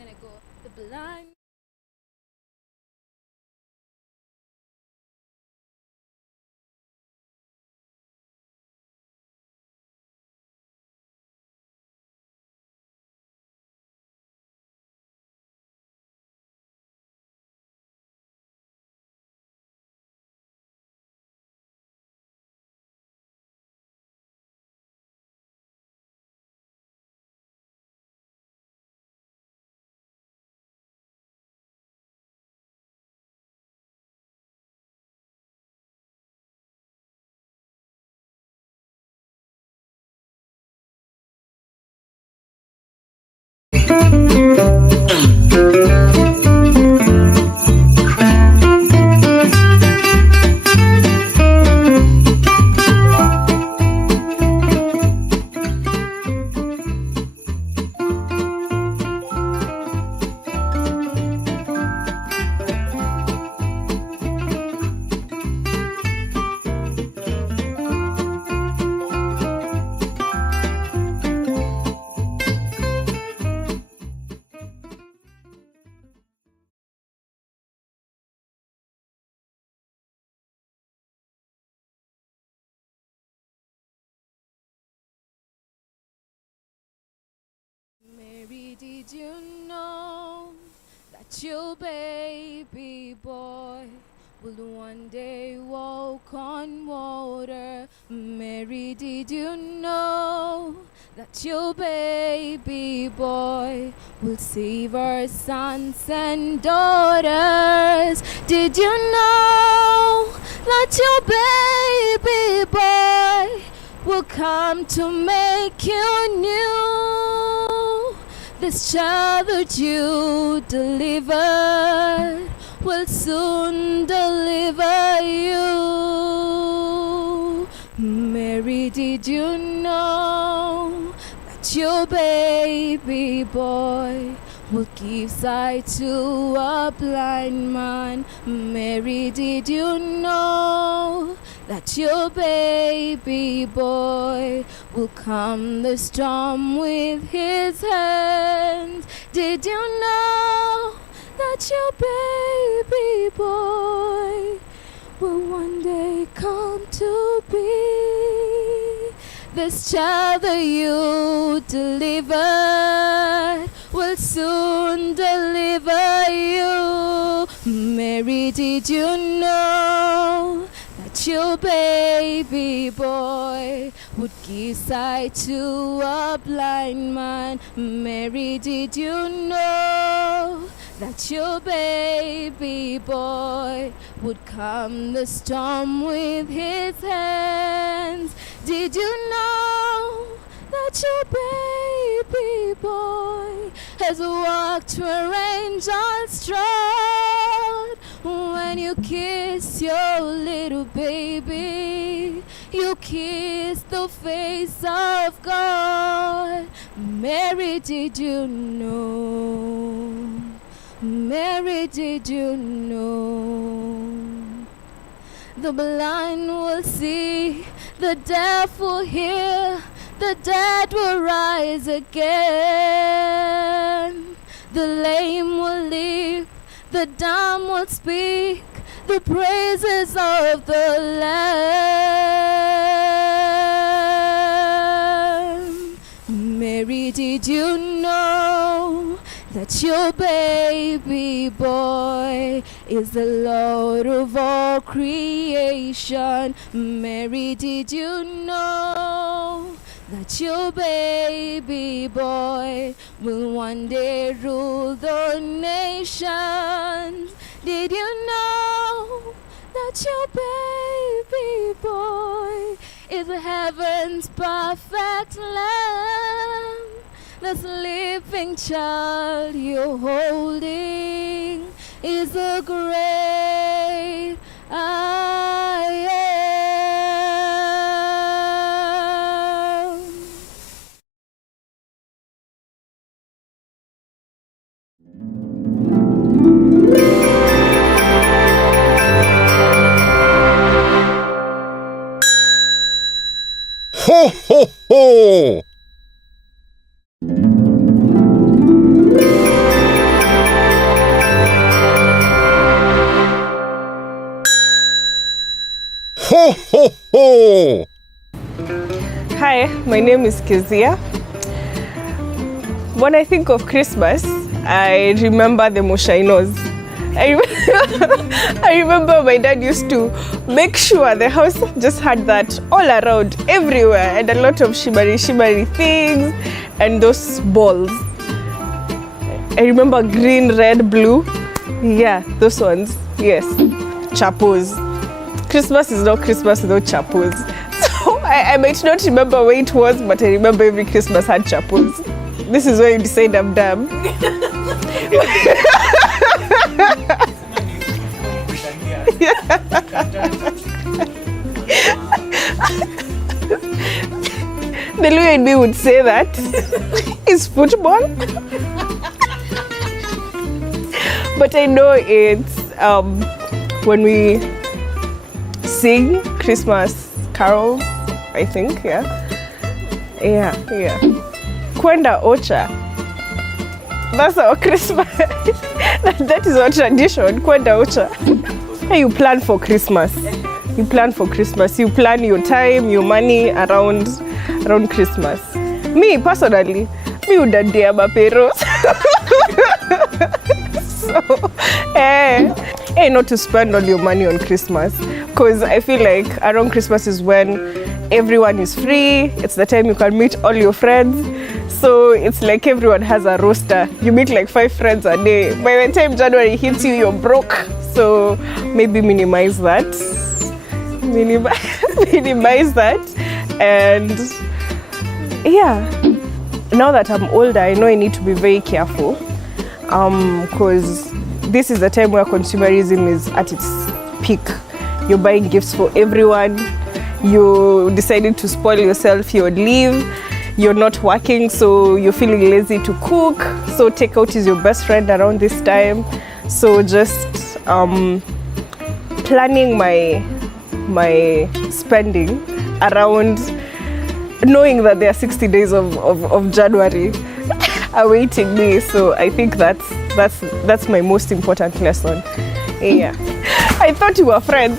Then I go, the blind. Mary, did you know that your baby boy will one day walk on water? Mary, did you know that your baby boy will save our sons and daughters? Did you know that your baby boy will come to make you new? This child that you delivered will soon deliver you. Mary, did you know that your baby boy will give sight to a blind man? Mary, did you know that your baby boy will calm the storm with his hands? Did you know that your baby boy will one day come to be? This child that you delivered will soon deliver you. Mary, did you know that your baby boy would give sight to a blind man? Mary, did you know that your baby boy would calm the storm with his hands? Did you know that your baby boy has walked where angels trod? When you kiss your little baby, you kiss the face of God. Mary, did you know? Mary, did you know? The blind will see, the deaf will hear, the dead will rise again. The lame will leap, the dumb will speak the praises of the Lamb. Mary, did you know that your baby boy is the Lord of all creation? Mary, did you know that your baby boy will one day rule the nations? Did you know that your baby boy is heaven's perfect lamb? The sleeping child you're holding is the great I am. Ho, ho, ho! My name is Kezia. When I think of Christmas, I remember the moshainos. I remember my dad used to make sure the house just had that all around, everywhere, and a lot of shimmery things and those balls. I remember green, red, blue. Yeah, those ones. Yes. Chapos. Christmas is not Christmas without chapos. So I might not remember where it was, but I remember every Christmas had chapos. This is where you decide I'm dumb. The way in me would say that is football. But I know it's when we sing Christmas carols, I think, yeah. Kwenda Ocha. That's our Christmas. That is our tradition, Kwenda Ocha. You plan for Christmas. You plan for Christmas. You plan your time, your money around Christmas. Me, personally, me would dare maperos. So, not to spend all your money on Christmas, because I feel like around Christmas is when everyone is free. It's the time you can meet all your friends. So it's like everyone has a roster. You meet like 5 friends a day. By the time January hits you, you're broke. So maybe minimize that. Minimize that. And yeah, now that I'm older, I know I need to be very careful. Because this is the time where consumerism is at its peak. You're buying gifts for everyone. You decided to spoil yourself your leave. You're not working, so you're feeling lazy to cook. So takeout is your best friend around this time. So just planning my spending around knowing that there are 60 days of January awaiting me. So I think that's my most important lesson. Yeah. I thought you were friends.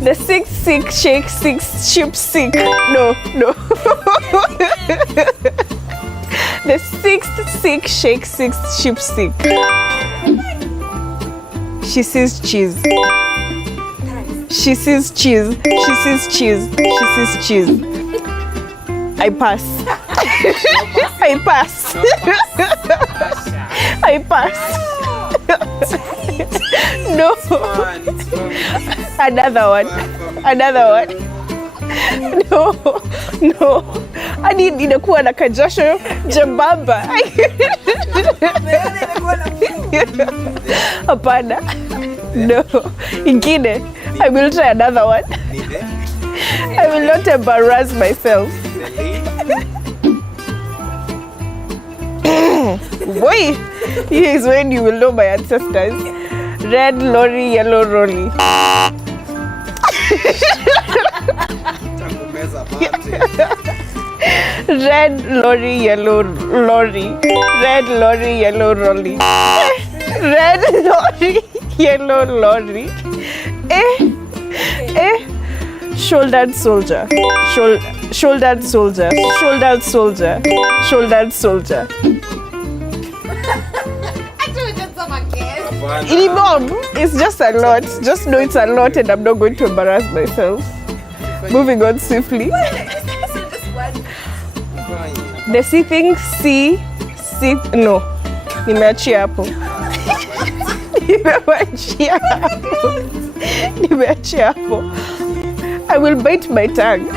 The 6 sick, shake 6 sheep sick. No. The 6th sick, shake 6 sheep sick. She sees cheese. She sees cheese. She sees cheese. She sees cheese. I pass. I pass. I pass. No. Another one. No. Hadi inakuwa na kajasho jembamba. Hapana. No. Ingine. I will try another one. I will not embarrass myself. Boy, here is when you will know my ancestors. Red lorry, yellow rolly. Red lorry, yellow lorry. Red lorry, yellow rolly. Red lorry, yellow lorry. Shouldered soldier. Shouldered soldier. Shouldered soldier. Shouldered soldier. It's just a lot. Just know it's a lot and I'm not going to embarrass myself. Moving on swiftly. The see thing, see, no. Nimeachia hapo. Nimeachia hapo. I will bite my tongue.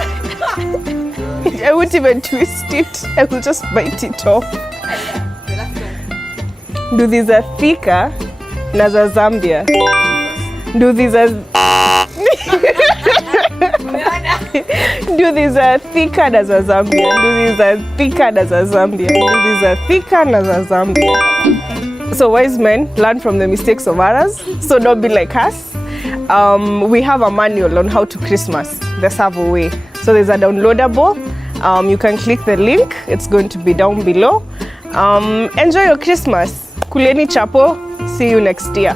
I won't even twist it. I will just bite it off. Do these are thicker na za Zambia. Do these are Do these are thicker na za Zambia. Do these are thicker na za Zambia. Do these are thicker na za Zambia. So wise men learn from the mistakes of others. So don't be like us. We have a manual on how to Christmas the Savo way. So there's a downloadable. You can click the link. It's going to be down below. Enjoy your Christmas. Kuleni chapo. See you next year.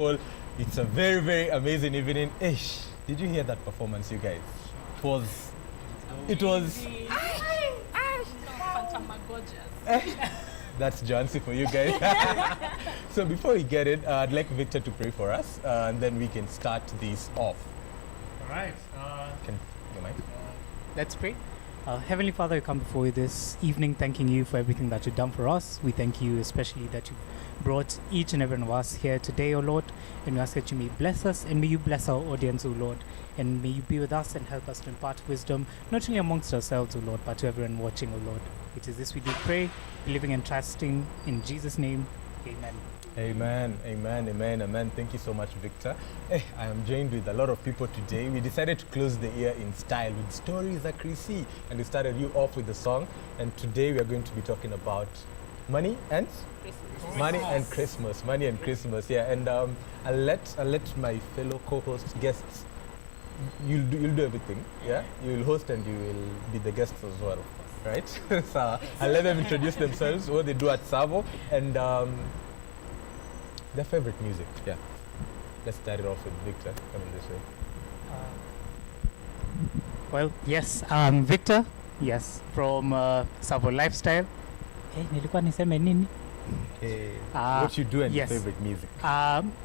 all. It's a very, very amazing evening. Ish, did you hear that performance, you guys? It was. That's Jancy for you guys. So before we get it, I'd like Victor to pray for us, and then we can start this off. All right. Can you mind? Let's pray. Heavenly Father, we come before you this evening thanking you for everything that you've done for us. We thank you especially that you brought each and every one of us here today, O Lord. And we ask that you may bless us and may you bless our audience, O Lord. And may you be with us and help us to impart wisdom, not only amongst ourselves, O Lord, but to everyone watching, O Lord. It is this we do pray, believing and trusting in Jesus' name. Amen. Amen, amen, amen, amen. Thank you so much, Victor. I am joined with a lot of people today. We decided to close the year in style with stories that Chrissy, and we started you off with the song. And today we are going to be talking about money and Christmas. Money and Christmas. Yeah, and I'll let my fellow co-hosts, guests. You'll do everything. Yeah, you will host and you will be the guests as well. Right? So I'll let them introduce themselves, what they do at Savo, and their favorite music. Yeah. Let's start it off with Victor. Coming this way. Well, yes, Victor, yes, from Savo Lifestyle. Nilikuwa niseme nini? What you do and yes. your favorite music.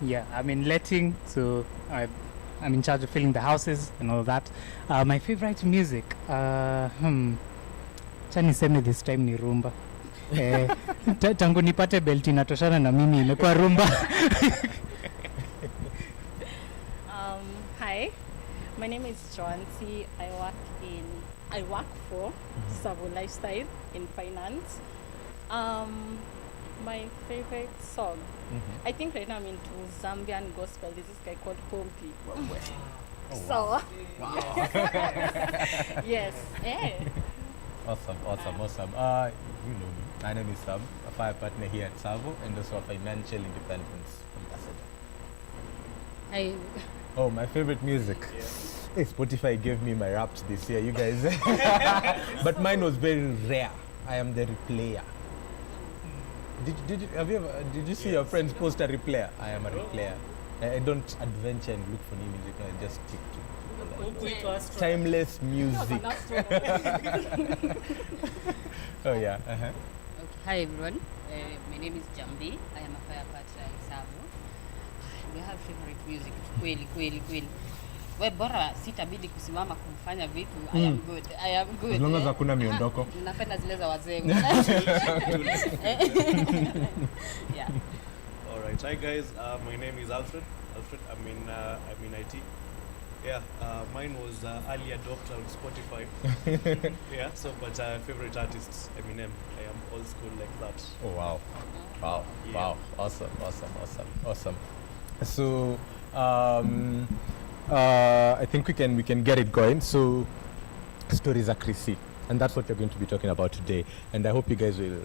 Yeah, I'm in letting, so I'm in charge of filling the houses and all that. My favorite music, cha niseme this time ni rumba. Tangu nipate belt inatoshana na mimi imekuwa rumba. Hi, my name is Joancy. I work for Savo Lifestyle in finance. My favorite song, I think right now I'm into Zambian gospel. There's this guy called Pompi. Wow. Yes. Yeah. Awesome. You know me. My name is Sam, a fire partner here at Savo, and also a financial independence ambassador. Oh, my favorite music. Hey, Spotify gave me my raps this year, you guys. But mine was very rare. I am the replayer. Did you see your friends post a replayer? I am a replayer. I don't adventure and look for new music. I just stick to timeless music. Oh yeah. Okay. Hi everyone. My name is Jambi. I am a fire partner in Savo. We have favorite music. Kweli. We bora sitabidi kusimama kumfanya vitu. I am good. As long as hakuna miondoko. Napenda zile za wazee. Yeah. All right. Hi guys. My name is Alfred. I'm in IT. Yeah. Mine was early adopter on Spotify. Yeah. So, but favorite artists, Eminem. I am old school like that. Oh wow. Yeah. Wow. Awesome. So, I think we can get it going. So, stories are Chrissy, and that's what we're going to be talking about today. And I hope you guys will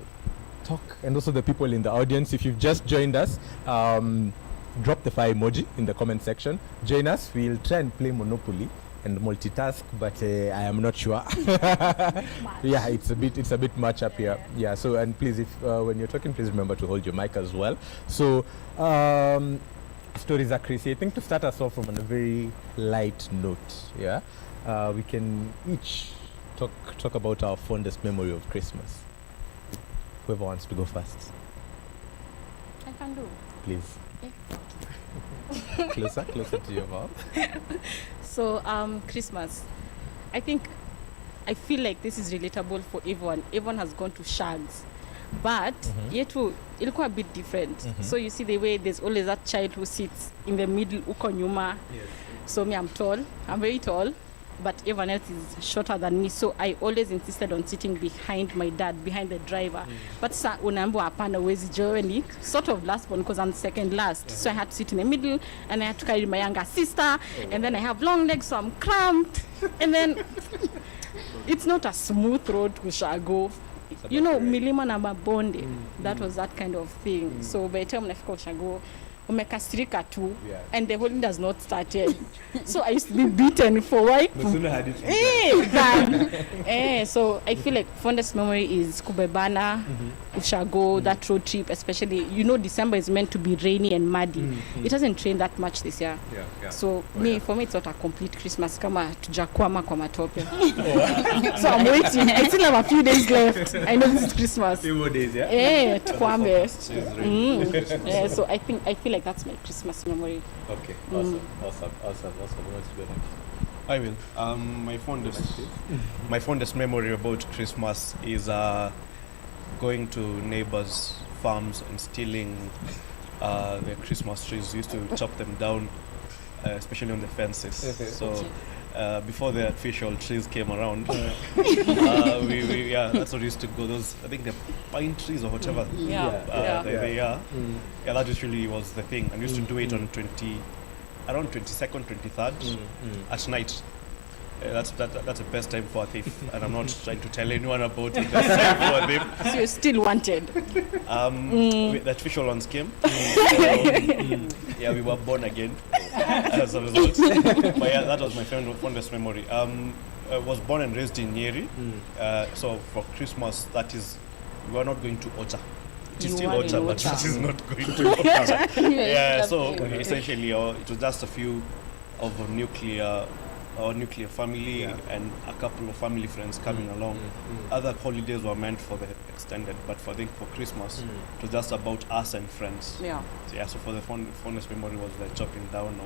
talk, and also the people in the audience. If you've just joined us, drop the fire emoji in the comment section. Join us. We'll try and play Monopoly and multitask, but I am not sure. Yeah, it's a bit much up here. Yeah. So, and please, if when you're talking, please remember to hold your mic as well. So, stories are Chrissy. I think to start us off from a very light note. Yeah, we can each talk about our fondest memory of Christmas. Whoever wants to go first. I can do. Please. Yeah. Closer to your mouth. So, Christmas. I feel like this is relatable for everyone. Everyone has gone to shags. But yetu ilikuwa a bit different. So you see the way there's always that child who sits in the middle uko nyuma. Yes. So me, I'm tall. I'm very tall. But everyone else is shorter than me. So I always insisted on sitting behind my dad, behind the driver. But sa unaambiwa hapana uwezi join, sort of last one because I'm second last. So I had to sit in the middle and I had to carry my younger sister. And then I have long legs, so I'm cramped. And then it's not a smooth road to Ushago. You know, milima na mabonde. That was that kind of thing. So by the time nafika Ushago, umekasirika tu, Yeah. and the holiday has not started. So I used to be beaten for why. No sooner had it. So I feel like fondest memory is kubebana, ushago, that road trip, especially, December is meant to be rainy and muddy. It hasn't rained that much this year. Yeah. So for me it's not a complete Christmas kama tujakwama kwa matope. So I'm waiting. I still have a few days left. I know this is Christmas. Few more days, yeah? Tukwambe. So I feel like that's my Christmas memory. Okay, awesome. What's the next? I will. My fondest memory about Christmas is going to neighbors' farms and stealing their Christmas trees. We used to chop them down, especially on the fences. So before the official trees came around, that's what we used to go. Those, I think, the pine trees or whatever. They are. Yeah, that usually was the thing. And we used to do it on around 22nd, 23rd at night. That's the best time for a thief, and I'm not trying to tell anyone about it. Best time for a thief. So you're still wanted. The official ones came. We were born again as a result. But yeah, that was my fondest memory. I was born and raised in Nyeri. So for Christmas, that is, we were not going to Ocha. It is still Ocha, but it is not going to Ocha. So essentially, it was just a few of a nuclear family and a couple of family friends coming along. Other holidays were meant for the extended, but for Christmas, it was just about us and friends. So for the fondest memory was the chopping down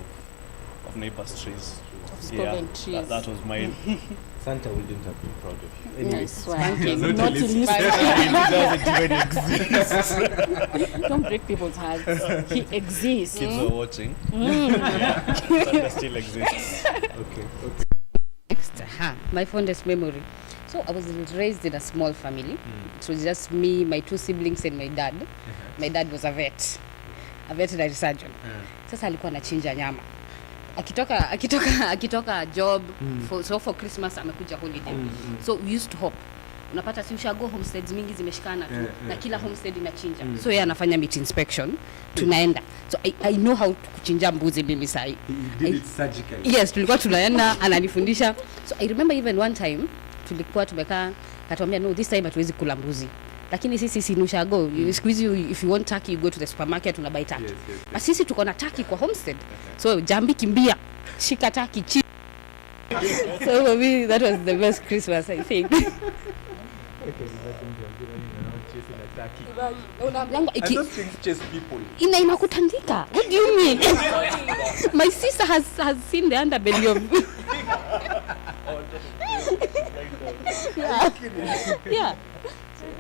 of neighbors' trees. Stolen trees. That was mine. Santa wouldn't have been proud of you. Nice one. Thank Not It in doesn't even exist. Don't break people's hearts. He exists. Kids are watching. Santa still exists. Okay. Next, my fondest memory. So I was raised in a small family. It was just me, my two siblings, and my dad. My dad was a veterinary surgeon. Sasa alikuwa anachinja nyama. Akitoka job, for Christmas amekuja holiday. So we used to hop. Unapata si ushago homesteads mingi zimeshikana tu na kila homestead inachinja. So yeye anafanya meat inspection, tunaenda. So I know how kuchinja mbuzi mimi sai. You did it surgically. Yes, tulikuwa tunaenda ananifundisha. So I remember even one time tulikuwa tumekaa akatuambia no, this time hatuwezi kula mbuzi. Lakini sisi nushago, squeeze you, if you want turkey you go to the supermarket una buy turkey. But sisi tuko na turkey kwa homestead. So Jambi kimbia, shika turkey chi. So for me that was the best Christmas, I think. And those things chase people. Inakutandika. What do you mean? My sister has seen the underbelly of yeah.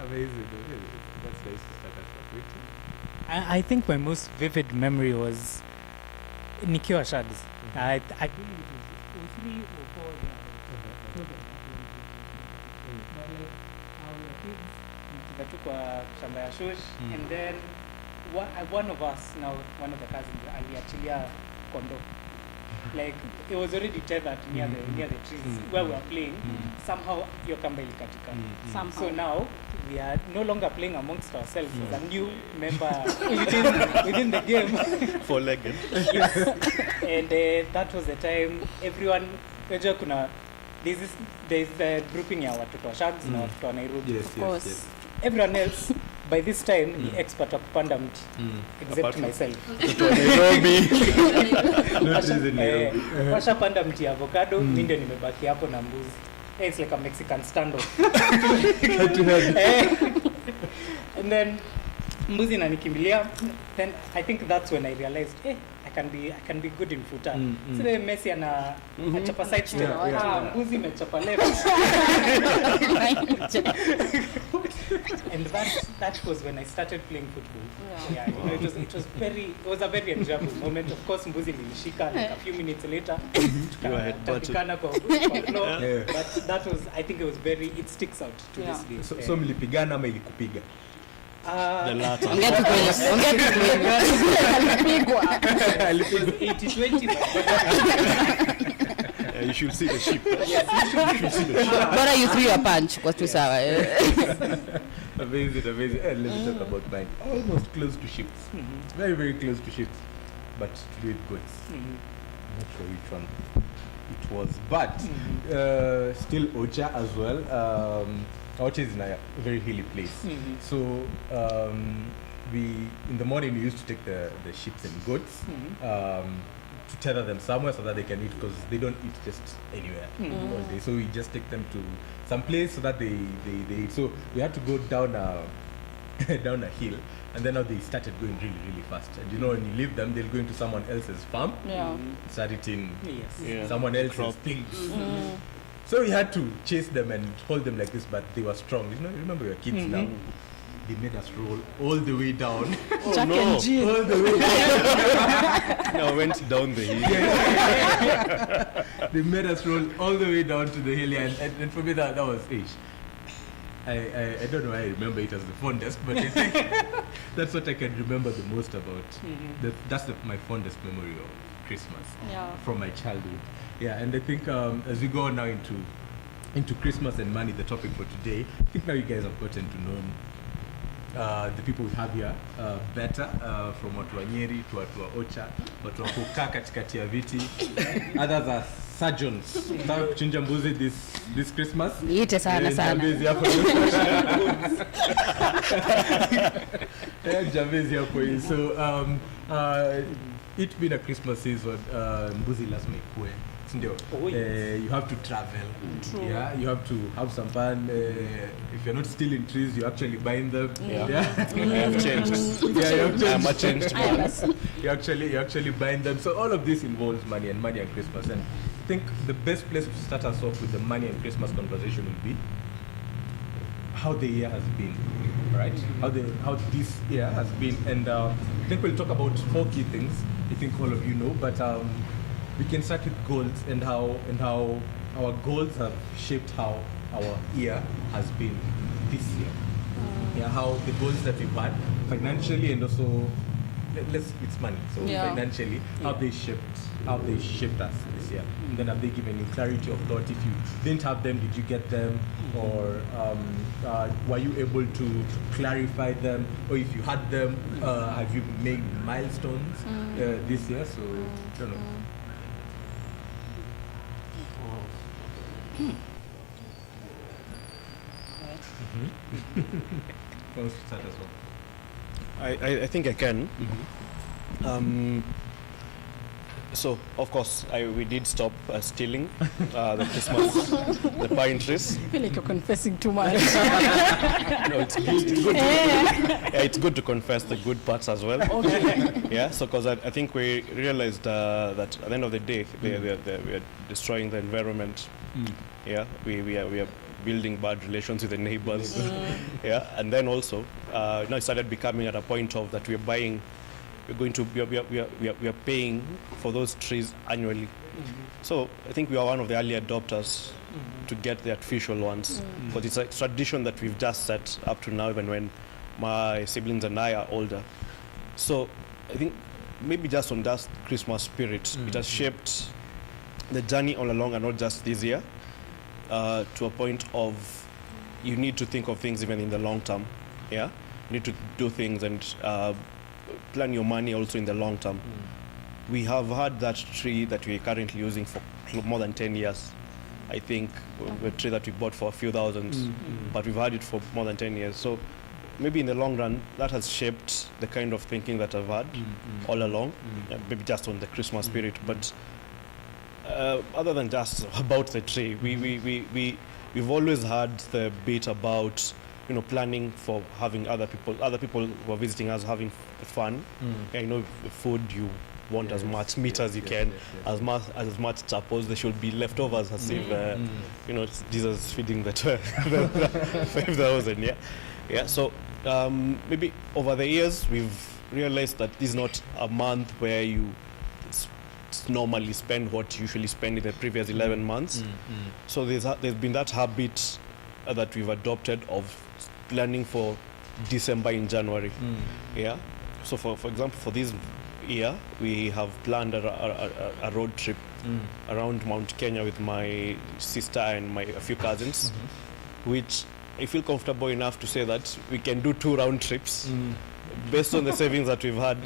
Amazing. That's nice to start us. I think my most vivid memory was nikiwa shads. I believe it was 3 or 4 years. Kwa shamba ya shush, and then one of us, now one of the cousins, aliachilia kondo. Like it was already tethered near the trees where we were playing. Somehow your kamba ilikatika. So now we are no longer playing amongst ourselves as a new member within the game. Four-legged. And that was the time everyone kuna there's the grouping ya watoto wa shags na watoto wa Nairobi. Yes. Everyone else by this time ni expert wa kupanda mti except myself. Washapanda mti ya avocado, mimi ndio nimebaki hapo na mbuzi. It's like a Mexican standoff. And then mbuzi inanikimbilia, then I think that's when I realized I can be good in futa. So the Messi anachapa side step. Mbuzi imechapa left. And that was when I started playing football. It was a very enjoyable moment. Of course, mbuzi nilishika like a few minutes later. Tukapikana kwa floor. But that was, I think it sticks out to this day. So mlipigana ama ilikupiga? The latter. Ongea tu Alipigwa. 80-20. You should see the sheep. Bora you threw a punch kwa tu sawa. Amazing, amazing. And let me talk about mine. Almost close to ships. Very, very close to ships. But to do with goats. I'm not sure which one it was. But still Ocha as well. Ocha is in a very hilly place. So we in the morning we used to take the sheep and goats to tether them somewhere so that they can eat, because they don't eat just anywhere all day. So we just take them to some place so that they eat. So we had to go down a down a hill, and then now they started going really, really fast. And you know, when you leave them, they'll go into someone else's farm, start eating someone else's things. So we had to chase them and hold them like this, but they were strong. You know, remember your kids now. They made us roll all the way down. Jack and Jill. All the way down. I went down the hill. They made us roll all the way down to the hill, and for me that was age. I don't know why I remember it as the fondest, but I think that's what I can remember the most about. That's my fondest memory of Christmas from my childhood. Yeah, and I think as we go now into Christmas and money, the topic for today, I think now you guys have gotten to know the people we have here better, from watu wa Nyeri to watu wa Ocha, watu wa kukaa katikati ya viti. Others are surgeons. Nataka kuchinja mbuzi this Christmas. Niite sana sana. Jambezi hapo. Jambezi hapo. So it being a Christmas season, mbuzi lazima ikue. You have to travel. Yeah, you have to have some fun. If you're not stealing trees, you actually bind them. I have changed. I'm a changed man. You actually bind them. So all of this involves money and Christmas. And I think the best place to start us off with the money and Christmas conversation would be how the year has been, right? How this year has been. And I think we'll talk about 4 key things. I think all of you know, but we can start with goals and how our goals have shaped how our year has been this year. Yeah, how the goals that we've had financially, and also it's money. So financially, how they shaped us this year. And then have they given you clarity of thought? If you didn't have them, did you get them, or were you able to clarify them? Or if you had them, have you made milestones this year? So I don't know. Start as well. I think I can. So of course we did stop stealing the Christmas the pine trees. I feel like you're confessing too much. No, it's good. It's good to confess the good parts as well. Okay. Yeah. So because I think we realized that at the end of the day, we are destroying the environment. Yeah. We are building bad relations with the neighbors. Yeah. And then also now it started becoming at a point of that we are paying for those trees annually. So I think we are one of the early adopters to get the artificial ones, but it's a tradition that we've just set up to now, even when my siblings and I are older. So I think maybe just on that Christmas spirit, it has shaped the journey all along, and not just this year, to a point of you need to think of things even in the long term. Yeah, you need to do things and plan your money also in the long term. We have had that tree that we are currently using for more than 10 years. I think a tree that we bought for a few thousands, but we've had it for more than 10 years. So maybe in the long run, that has shaped the kind of thinking that I've had all along, maybe just on the Christmas spirit. But other than just about the tree, we've always had the bit about planning for having other people who are visiting us having fun. The food you want as much meat as you can, as much chapos. There should be leftovers, as if it's Jesus feeding the 5,000. Yeah. So maybe over the years we've realized that this is not a month where you normally spend what you usually spend in the previous 11 months. So there's been that habit that we've adopted of planning for December in January. Yeah. So for example, for this year, we have planned a road trip around Mount Kenya with my sister and a few cousins, which I feel comfortable enough to say that we can do 2 round trips based on the savings that we've had,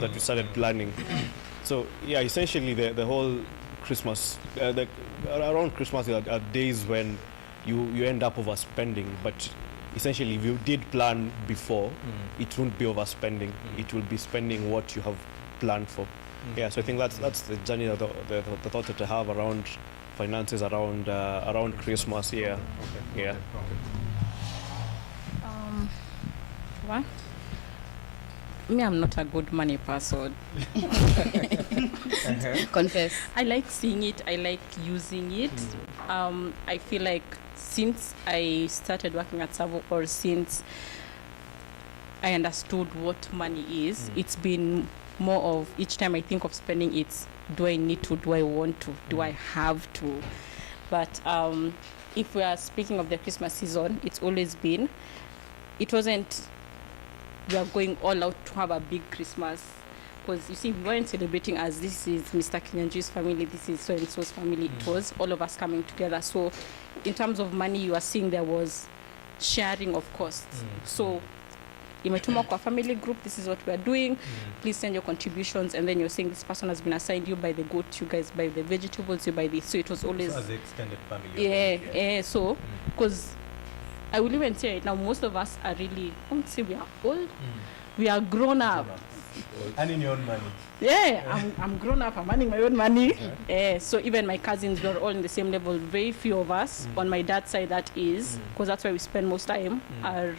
that we started planning. So yeah, essentially the whole Christmas, around Christmas are days when you end up overspending, but essentially if you did plan before, it won't be overspending. It will be spending what you have planned for. Yeah, so I think that's the journey, the thought that I have around finances, around Christmas. Yeah. Okay. Yeah. What? Me, I'm not a good money person. Confess. I like seeing it. I like using it. I feel like since I started working at Savo, or since I understood what money is, it's been more of each time I think of spending, it's do I need to, do I want to, do I have to? But if we are speaking of the Christmas season, it's always been, it wasn't we are going all out to have a big Christmas, because you see, we weren't celebrating as this is Mr. Kinyanju's family, this is so and so's family. It was all of us coming together. So in terms of money, you are seeing there was sharing of costs. So imetuma kwa family group, this is what we are doing, please send your contributions, and then you're saying this person has been assigned, you buy the goat, you guys buy the vegetables, you buy this. So it was always, so as the extended family. So because I will even say right now, most of us are really, I won't say we are old, we are grown up. Earning your own money. Yeah, I'm grown up, I'm earning my own money. So even my cousins were all in the same level. Very few of us, on my dad's side that is, because that's where we spend most time, are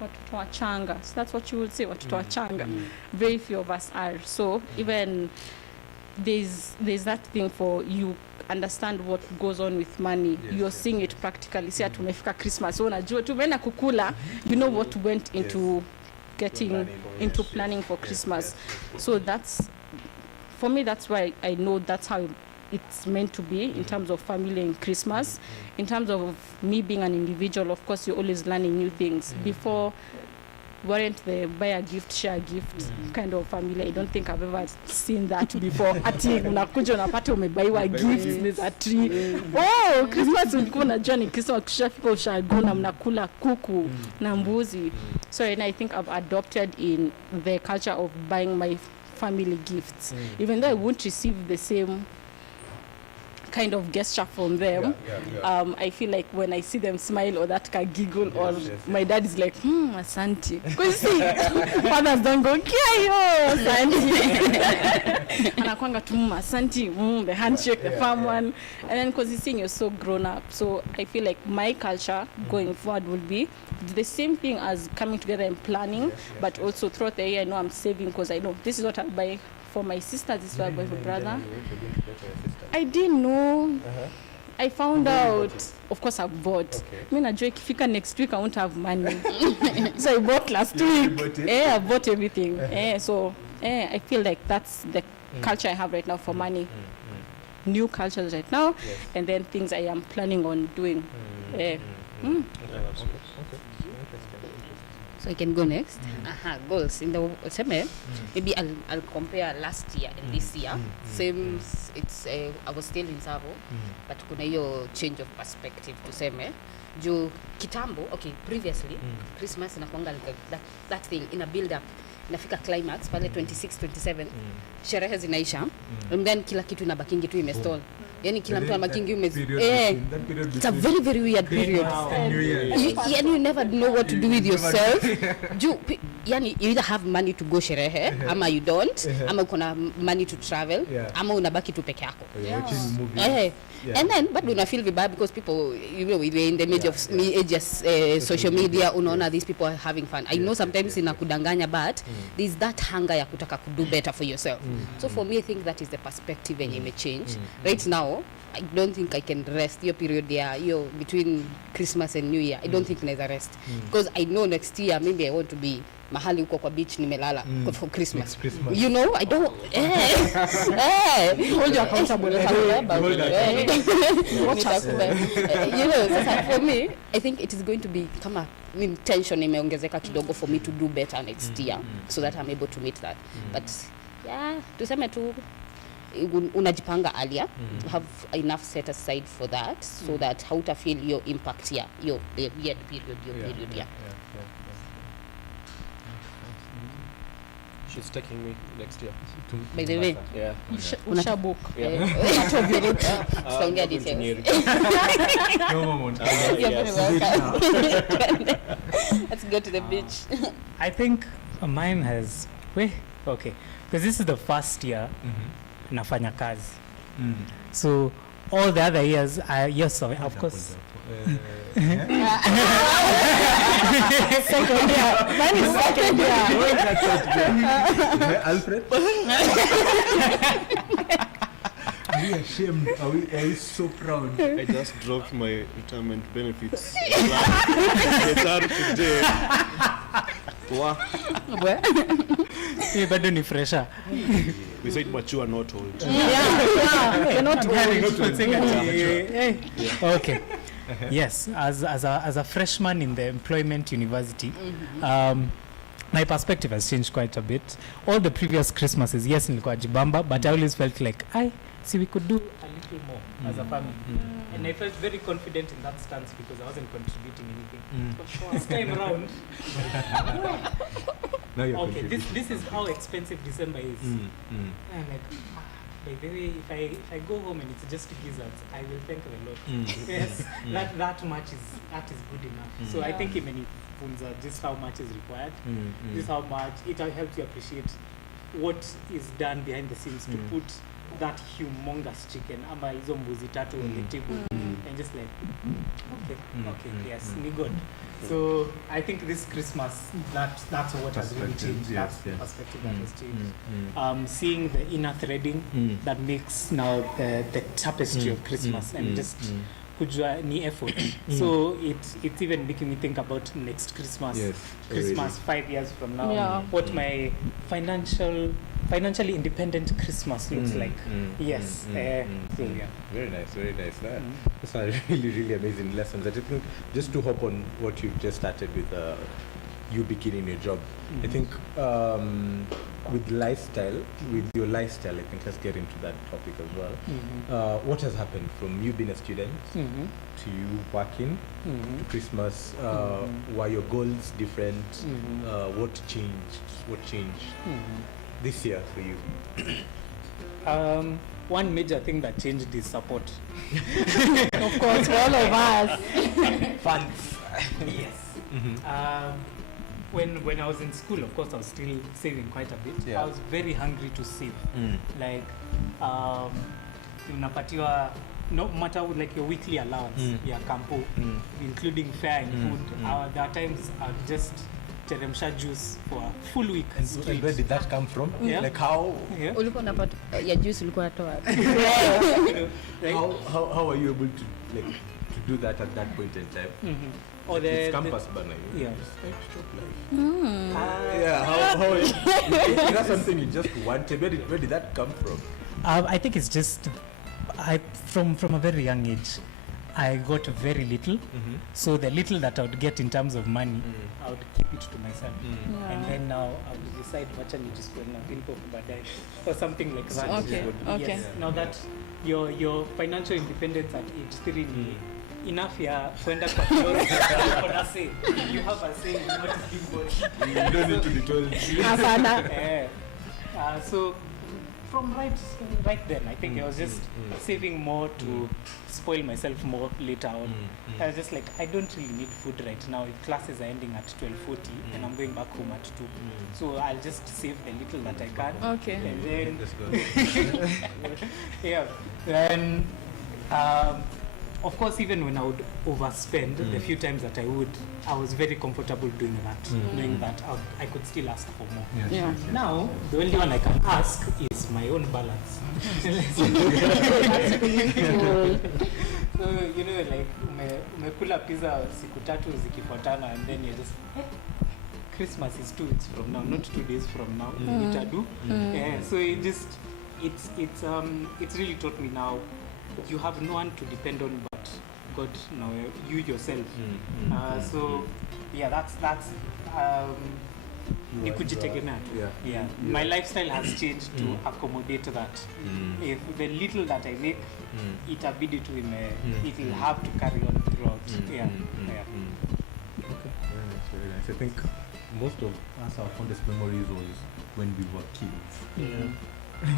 watoto wachanga. So that's what you would say, watoto wachanga. Very few of us are. So even there's that thing for you understand what goes on with money. You're seeing it practically. See, tumefika Christmas, so unajua tumeenda kukula, you know what went into getting into planning for Christmas. So that's, for me, that's why I know that's how it's meant to be in terms of family and Christmas. In terms of me being an individual, of course, you're always learning new things. Before, weren't the buy a gift, share a gift kind of family. I don't think I've ever seen that before. Ati unakuja unapata umebaiwa gifts, there's a tree. Oh, Christmas ulikuwa unajua ni Christmas, kushafika ushagona mnakula kuku na mbuzi. So and I think I've adopted in the culture of buying my family gifts. Even though I won't receive the same kind of gesture from them, I feel like when I see them smile or that ka giggle, my dad is like, asante. Because see, fathers don't go, kiayo, asante. Anakwanga tu, asante, the handshake, the farm one. And then because he's seeing you're so grown up. So I feel like my culture going forward will be the same thing as coming together and planning, but also throughout the year, I know I'm saving because I know this is what I'll buy for my sister, this is what I'll buy for brother. I didn't know. I found out. Of course, I bought. I mean, ikifika next week, I won't have money. So I bought last week. I bought everything. So I feel like that's the culture I have right now for money. New cultures right now, and then things I am planning on doing. So I can go next. Goals in the same. Maybe I'll compare last year and this year. Same. It's I was still in Savo, but kuna hiyo change of perspective tuseme. Juu kitambo, okay, previously Christmas inakuanga like that thing in a build up. Inafika climax pale 26 27 sherehe zinaisha, and then kila kitu inabakingi tu imestall. Yani kila mtu anabakingi it's a very very weird period. You never know what to do with yourself. Yani you either have money to go sherehe ama you don't, ama uko na money to travel, ama unabaki tu peke yako. And then but una feel vibaya because people, you know, we're in the age of social media, unaona these people are having fun. I know sometimes inakudanganya, but there's that hunger ya kutaka to do better for yourself. So for me, I think that is the perspective and may change. Right now, I don't think I can rest your period there, between Christmas and New Year. I don't think naeza rest because I know next year maybe I want to be mahali huko kwa beach nimelala for Christmas. You know, I don't hold you accountable. You know, so for me, I think it is going to be kama tension imeongezeka kidogo for me to do better next year so that I'm able to meet that. But yeah, tuseme tu unajipanga earlier, have enough set aside for that, so that hauta feel your impact here, your weird period, yeah. She's taking me next year. By the way, Yeah. Ushabook. part of your route. Tutaongea details. You're very welcome. Let's go to the beach. I think mine has okay, because this is the first year nafanya kazi. So all the other years, yes, of course. Second year. Mine is second year. Alfred? Are we ashamed? Are we so proud? I just dropped my retirement benefits. It's out today. Wow. Bado ni fresher. We said mature, not old. Yeah. You're not Okay. Yes, as a freshman in the employment university, my perspective has changed quite a bit. All the previous Christmases, yes, nilikuwa jibamba, but I always felt like, see, we could do a little more as a family. And I felt very confident in that stance because I wasn't contributing anything. This time around, Now you're okay, this is how expensive December is. I'm like, by the way, if I go home and it's just gizzards, I will thank the Lord. Yes, that much is good enough. So I think even just how much is required, just how much it helps you appreciate what is done behind the scenes to put that humongous chicken ama hizo mbuzi tatu on the table and just like okay, yes, ni good. So I think this Christmas that's what has really changed. That's the perspective that has changed. Seeing the inner threading that makes now the tapestry of Christmas and just kujua ni effort. So it's even making me think about next Christmas. Yes, Christmas 5 years from now. Yeah. What my financially independent Christmas looks like. Yes. So yeah. Very nice. Those are really amazing lessons. I think just to hop on what you've just started with, you beginning your job. I think with your lifestyle, I think let's get into that topic as well. What has happened from you being a student to you working to Christmas? Were your goals different? What changed this year for you? One major thing that changed is support. Of course, for all of us. Funds. Yes. When I was in school, of course, I was still saving quite a bit. Yeah. I was very hungry to save. Like, unapatiwa no matter like your weekly allowance, ya campo, including fare and food. There are times I'll just teremsha juice for a full week. And where did that come from? Yeah. Like how? Yeah. Ulikuwa unapata ya juice ulikuwa unatoa. How are you able to do that at that point in time? Or It's campus banner. Yeah. Yeah. How is that something you just wanted? Where did that come from? I think it's just from a very young age. I got very little, so the little that I would get in terms of money, I would keep it to myself, and then now I would decide wacha nijispend na bill for baadaye or something like that. Okay. Yes. Now that your financial independence at age 3 ni enough ya kwenda kwa kidogo kuna say you have a say in what is being bought. You don't need to be told. So from right then, I think I was just saving more to spoil myself more later on. I was just like, I don't really need food right now. If classes are ending at 12:40 and I'm going back home at 2, so I'll just save the little that I can. Okay. And then, Let's go. yeah, then of course, even when I would overspend, the few times that I was very comfortable doing that, knowing that I could still ask for more. Yeah. Now, the only one I can ask is my own balance. So, you know, like, umekula pizza siku tatu zikifuatana and then you're just, Christmas is 2 weeks from now, not 2 days from now. Itadu. So it's really taught me now, you have no one to depend on but God, you yourself. So yeah, that's ni kujitegemea. Yeah. My lifestyle has changed to accommodate that. If the little that I make, itabidi tu it will have to carry on throughout. Yeah. Okay, very nice. I think most of us, our fondest memories was when we were kids.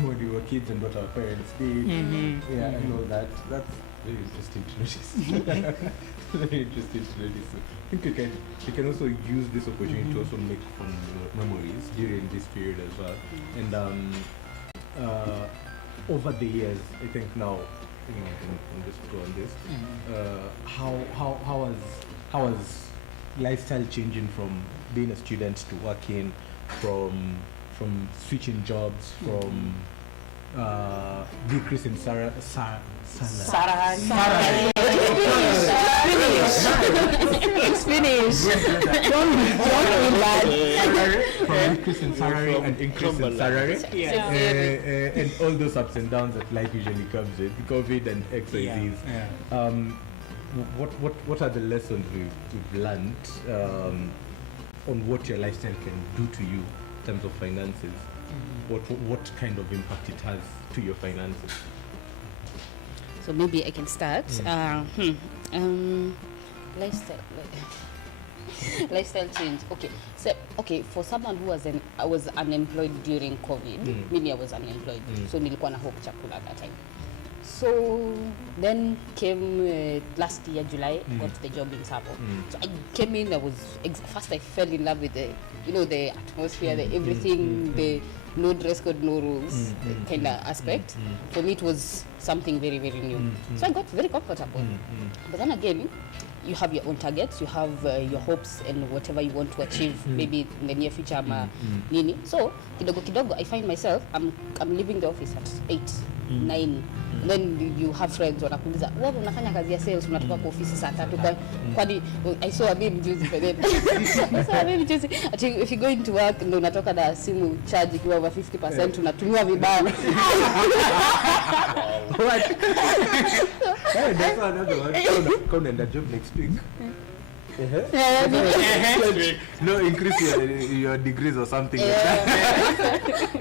When we were kids and what our parents did. And all that. That's very interesting to notice. Very interesting to notice. I think you can also use this opportunity to also make fun memories during this period as well. And over the years, I think now, I can just go on this. How was lifestyle changing from being a student to working, from switching jobs, from decrease in salary. It's finished. Don't be bad. From decrease in salary and increase in salary. And all those ups and downs that life usually comes with, COVID and XYZs. What are the lessons we've learned on what your lifestyle can do to you in terms of finances? What kind of impact it has to your finances? So maybe I can start. Lifestyle change. Okay, for someone who was unemployed during COVID, maybe I was unemployed, so nilikuwa na hope chakula at that time. So then came last year July, got the job in Savo. So I came in, first I fell in love with the atmosphere, the everything, the no dress code, no rules kind of aspect. For me it was something very, very new. So I got very comfortable. But then again, you have your own targets, you have your hopes and whatever you want to achieve, maybe in the near future, nini. So kidogo, I find myself, I'm leaving the office at 8, 9. Then you have friends wanakuuliza wewe unafanya kazi ya sales, unatoka kwa ofisi saa 3 kwani I saw a meme juzi pale. If you go into work ndo unatoka na simu charge ikiwa over 50% unatumiwa vibaya. What? That's another one. Come and job next week. No, increase your degrees or something like that.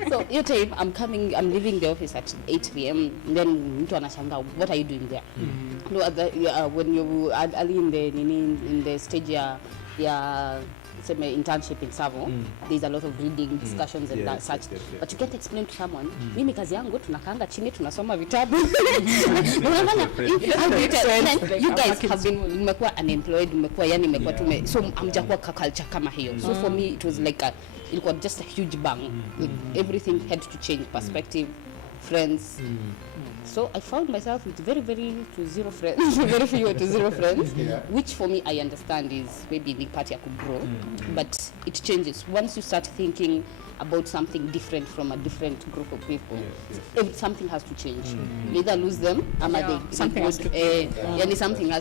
So your time, I'm leaving the office at 8 p.m. Then mtu anashanga, what are you doing there? No, when you are early in the stage internship in Savo, there's a lot of reading, discussions and that such. But you can't explain to someone, mimi kazi yangu tunakaanga chini tunasoma vitabu. You guys have been mmekuwa unemployed, mmekuwa tume, so hamjakuwa culture kama hiyo. So for me it was like it was just a huge bang. Everything had to change, perspective, friends. So I found myself with very to zero friends, very few to zero friends, which for me I understand is maybe the party I could grow, but it changes once you start thinking about something different from a different group of people. Something has to change. You either lose them, something has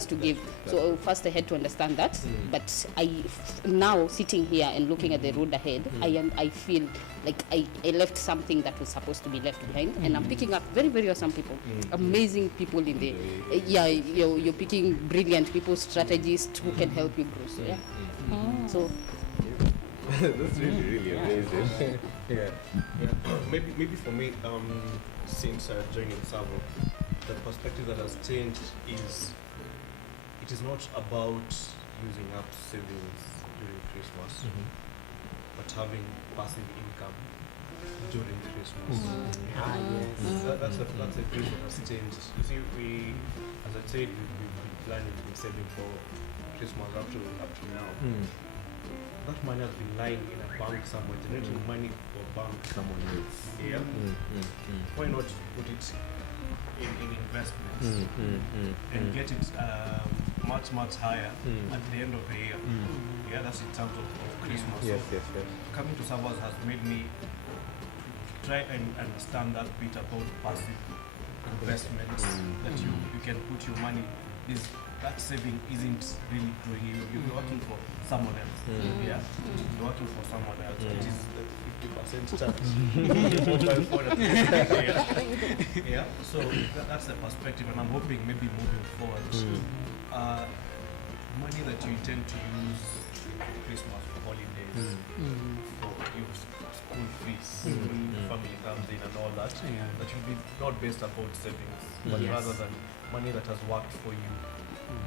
to give. So first I had to understand that, but now sitting here and looking at the road ahead, I feel like I left something that was supposed to be left behind, and I'm picking up very awesome people, amazing people in the you're picking brilliant people, strategists who can help you grow. So that's really amazing. Maybe for me, since joining Savo, the perspective that has changed is it is not about using up savings during Christmas, but having passive income during Christmas. That's a view that has changed. You see, as I said, we've been planning, we've been saving for Christmas up to now. That money has been lying in a bank somewhere, generating money for bank Someone else. Why not put it in investments and get it much higher at the end of the year? That's in terms of Christmas. Yes. Coming to Savas has made me try and understand that bit about passive investments, that you can put your money. That saving isn't really growing. You're working for someone else. You're working for someone else. It is the 50% charge. So that's the perspective, and I'm hoping maybe moving forward, money that you intend to use Christmas for holidays, your school fees when family comes in and all that. Yeah. That should be not based upon savings, but Yes. rather than money that has worked for you.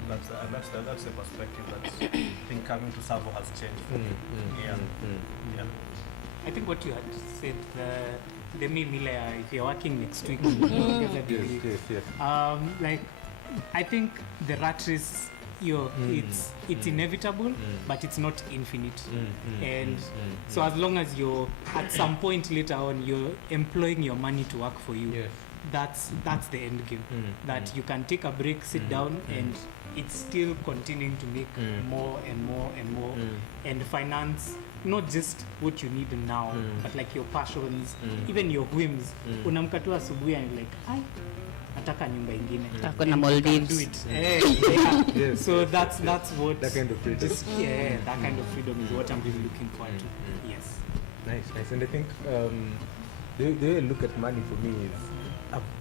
That's the perspective that I think coming to Savo has changed for me. Yeah. I think what you had said, the mile, if you're working next week, like, I think the rat race, it's inevitable, but it's not infinite. And so as long as you're at some point later on, you're employing your money to work for you, that's the end game. That you can take a break, sit down, and it's still continuing to make more and more and more, and finance not just what you need now, but like your passions, even your whims. Unamka tu asubuhi and like, ai, nataka nyumba ingine. Nataka na Maldives. Do it. Yeah. Yes, So that's what that kind of freedom. just that kind of freedom is what I'm really looking forward to. Yes. Nice. And I think the way I look at money for me is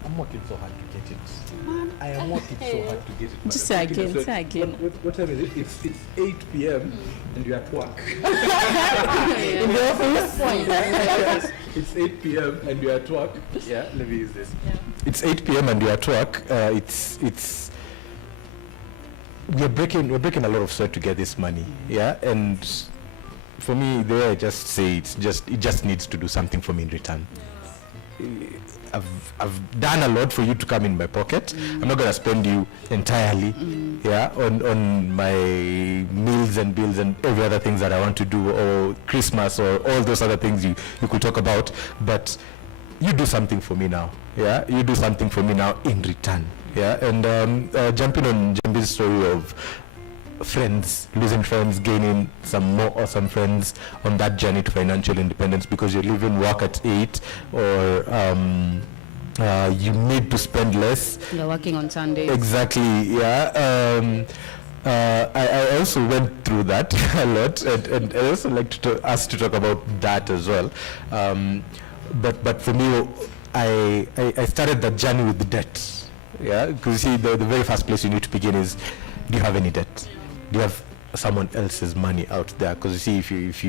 I'm working so hard to get it. Man, I am working so hard to get it. Man. Just say again. What time is it? It's 8 p.m. and you're at work. In the office? It's 8 p.m. and you're at work. Yeah, let me use this. It's 8 p.m. and you're at work. It's we're breaking a lot of sweat to get this money. Yeah, and for me, the way I just say it just needs to do something for me in return. I've done a lot for you to come in my pocket. I'm not gonna spend you entirely, on my meals and bills and every other things that I want to do, or Christmas or all those other things you could talk about. But you do something for me now, you do something for me now in return, And jumping on Jambi's story of friends, losing friends, gaining some more awesome friends on that journey to financial independence, because you're leaving work at 8, or you need to spend less. You're working on Sundays. Exactly, I also went through that a lot, and I also like us to talk about that as well. But for me, I started that journey with the debt. Because you see, the very first place you need to begin is, do you have any debt? Do you have someone else's money out there? Because you see, if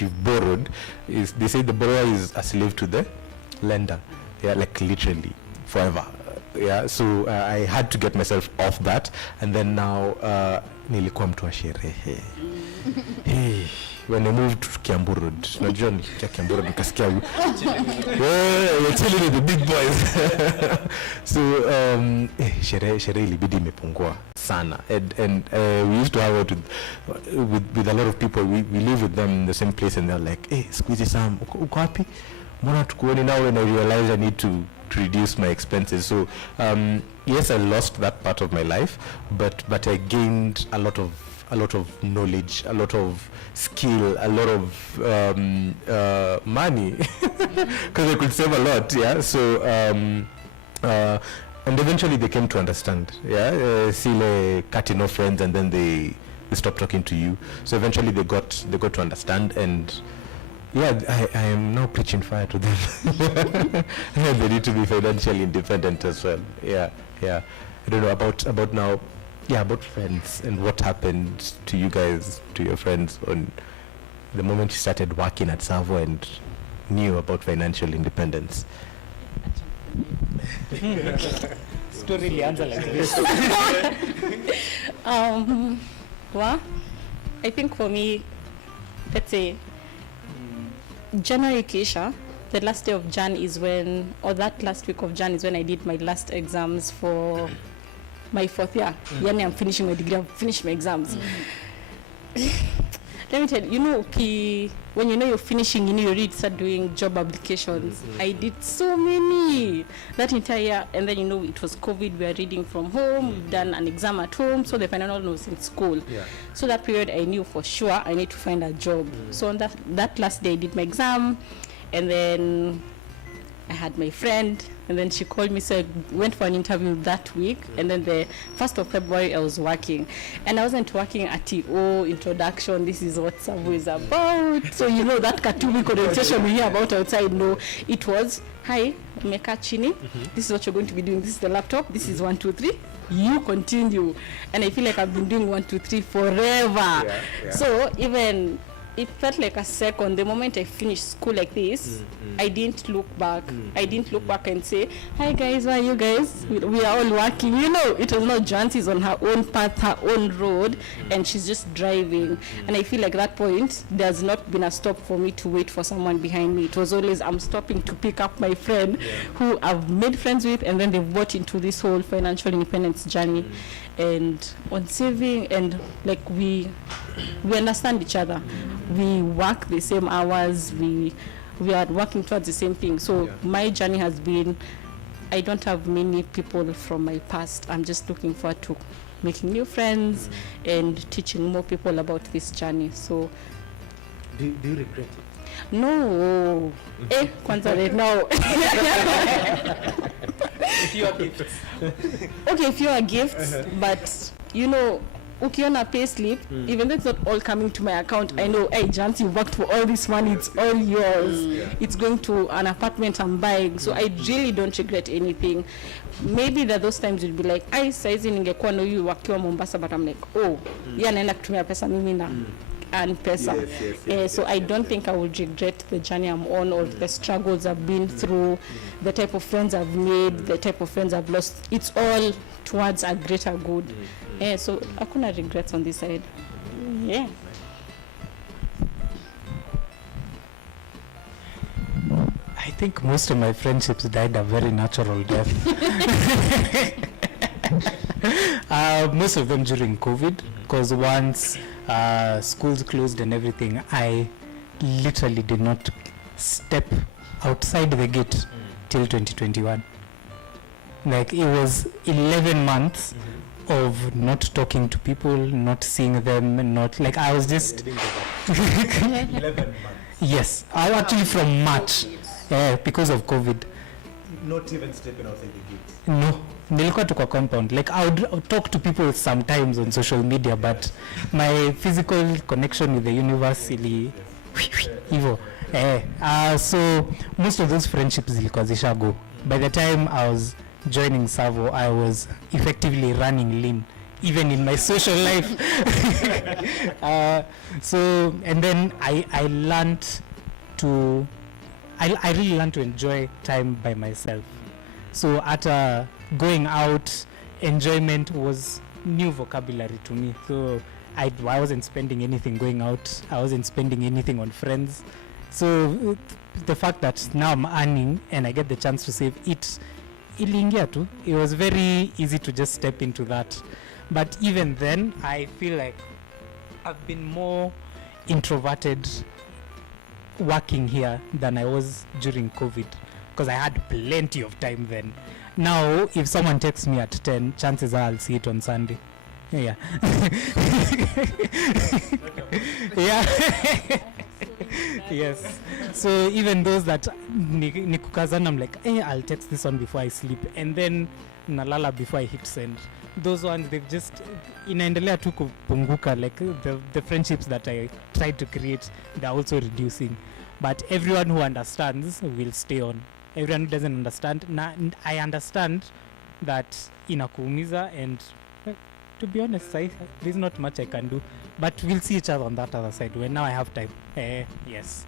you've borrowed, they say the borrower is a slave to the lender. Like literally forever. So I had to get myself off that, and then now nilikuwa mtu wa sherehe. When I moved to Kiambu Road, unajua nikikia Kiambu Road nikasikia we're chilling with the big boys. So sherehe ilibidi imepungua sana, and we used to have it with a lot of people. We live with them in the same place, and they're like, hey, squeezy Sam, uko wapi? Mbona tukuoni now? When I realized I need to reduce my expenses. So yes, I lost that part of my life, but I gained a lot of knowledge, a lot of skill, a lot of money, because I could save a lot. So and eventually they came to understand. Sile cutting off friends, and then they stopped talking to you. So eventually they got to understand, and I am now preaching fire to them. They need to be financially independent as well. I don't know about now. About friends and what happened to you guys, to your friends, on the moment you started working at Savo and knew about financial independence. Story lianza like this. Well, I think for me, let's say January Keisha, the last day of Jan is when, or that last week of Jan is when I did my last exams for my 4th year. Yani I'm finishing my degree, I've finished my exams. Let me tell you, when you know you're finishing, you already start doing job applications. I did so many that entire year, and then it was COVID, we are reading from home, we've done an exam at home, so the final was in school. So that period I knew for sure I need to find a job. So on that last day I did my exam, and then I had my friend, and then she called me, so I went for an interview that week, and then the 1st of February I was working, and I wasn't working at TO, introduction, this is what Savo is about, so that Katumi orientation we hear about outside, no, it was, hi, umeka chini, this is what you're going to be doing, this is the laptop, this is 1, 2, 3, you continue, and I feel like I've been doing 1, 2, 3 forever. So even it felt like a second. The moment I finished school like this, I didn't look back. I didn't look back and say, hi guys, where are you guys? We are all working. You know, it was not Jancy's on her own path, her own road, and she's just driving. And I feel like that point, there's not been a stop for me to wait for someone behind me. It was always, I'm stopping to pick up my friend who I've made friends with, and then they've bought into this whole financial independence journey. And on saving, and like we understand each other. We work the same hours, we are working towards the same thing. So my journey has been, I don't have many people from my past. I'm just looking forward to making new friends and teaching more people about this journey. So Do you regret it? no. Kwanza no. If you are gifts. Okay, if you are gifts, but you know, ukiona pay slip, even though it's not all coming to my account, I know, hey, Jans, you worked for all this money, it's all yours. It's going to an apartment I'm buying. So I really don't regret anything. Maybe there are those times you'll be like, I saizi ningekuwa na huyu wakiwa Mombasa, but I'm like, oh, naenda kutumia pesa mimi na and pesa. So I don't think I would regret the journey I'm on or the struggles I've been through, the type of friends I've made, the type of friends I've lost. It's all towards a greater good. So hakuna regrets on this side. Yeah. I think most of my friendships died a very natural death. Most of them during COVID, because once schools closed and everything, I literally did not step outside the gate till 2021. Like it was 11 months of not talking to people, not seeing them, not like I was just 11 months. yes, I actually from March because of COVID. Not even stepping outside the gate. No, nilikuwa tu kwa compound. Like I would talk to people sometimes on social media, but my physical connection with the universe ili hivyo. So most of those friendships zilikuwa zishago. By the time I was joining Savo, I was effectively running lean, even in my social life. So, and then I learned to, I really learned to enjoy time by myself. So at going out, enjoyment was new vocabulary to me. So I wasn't spending anything going out. I wasn't spending anything on friends. So the fact that now I'm earning and I get the chance to save it, iliingia tu. It was very easy to just step into that. But even then, I feel like I've been more introverted working here than I was during COVID, because I had plenty of time then. Now, if someone texts me at 10, chances are I'll see it on Sunday. Yeah. Yeah. Yes. So even those that nikukazana, I'm like, I'll text this one before I sleep, and then nalala before I hit send. Those ones, they've just inaendelea tu kupunguka. Like the friendships that I tried to create, they're also reducing. But everyone who understands will stay on. Everyone who doesn't understand, I understand that inakuumiza, and to be honest, there's not much I can do. But we'll see each other on that other side when now I have time. Yes.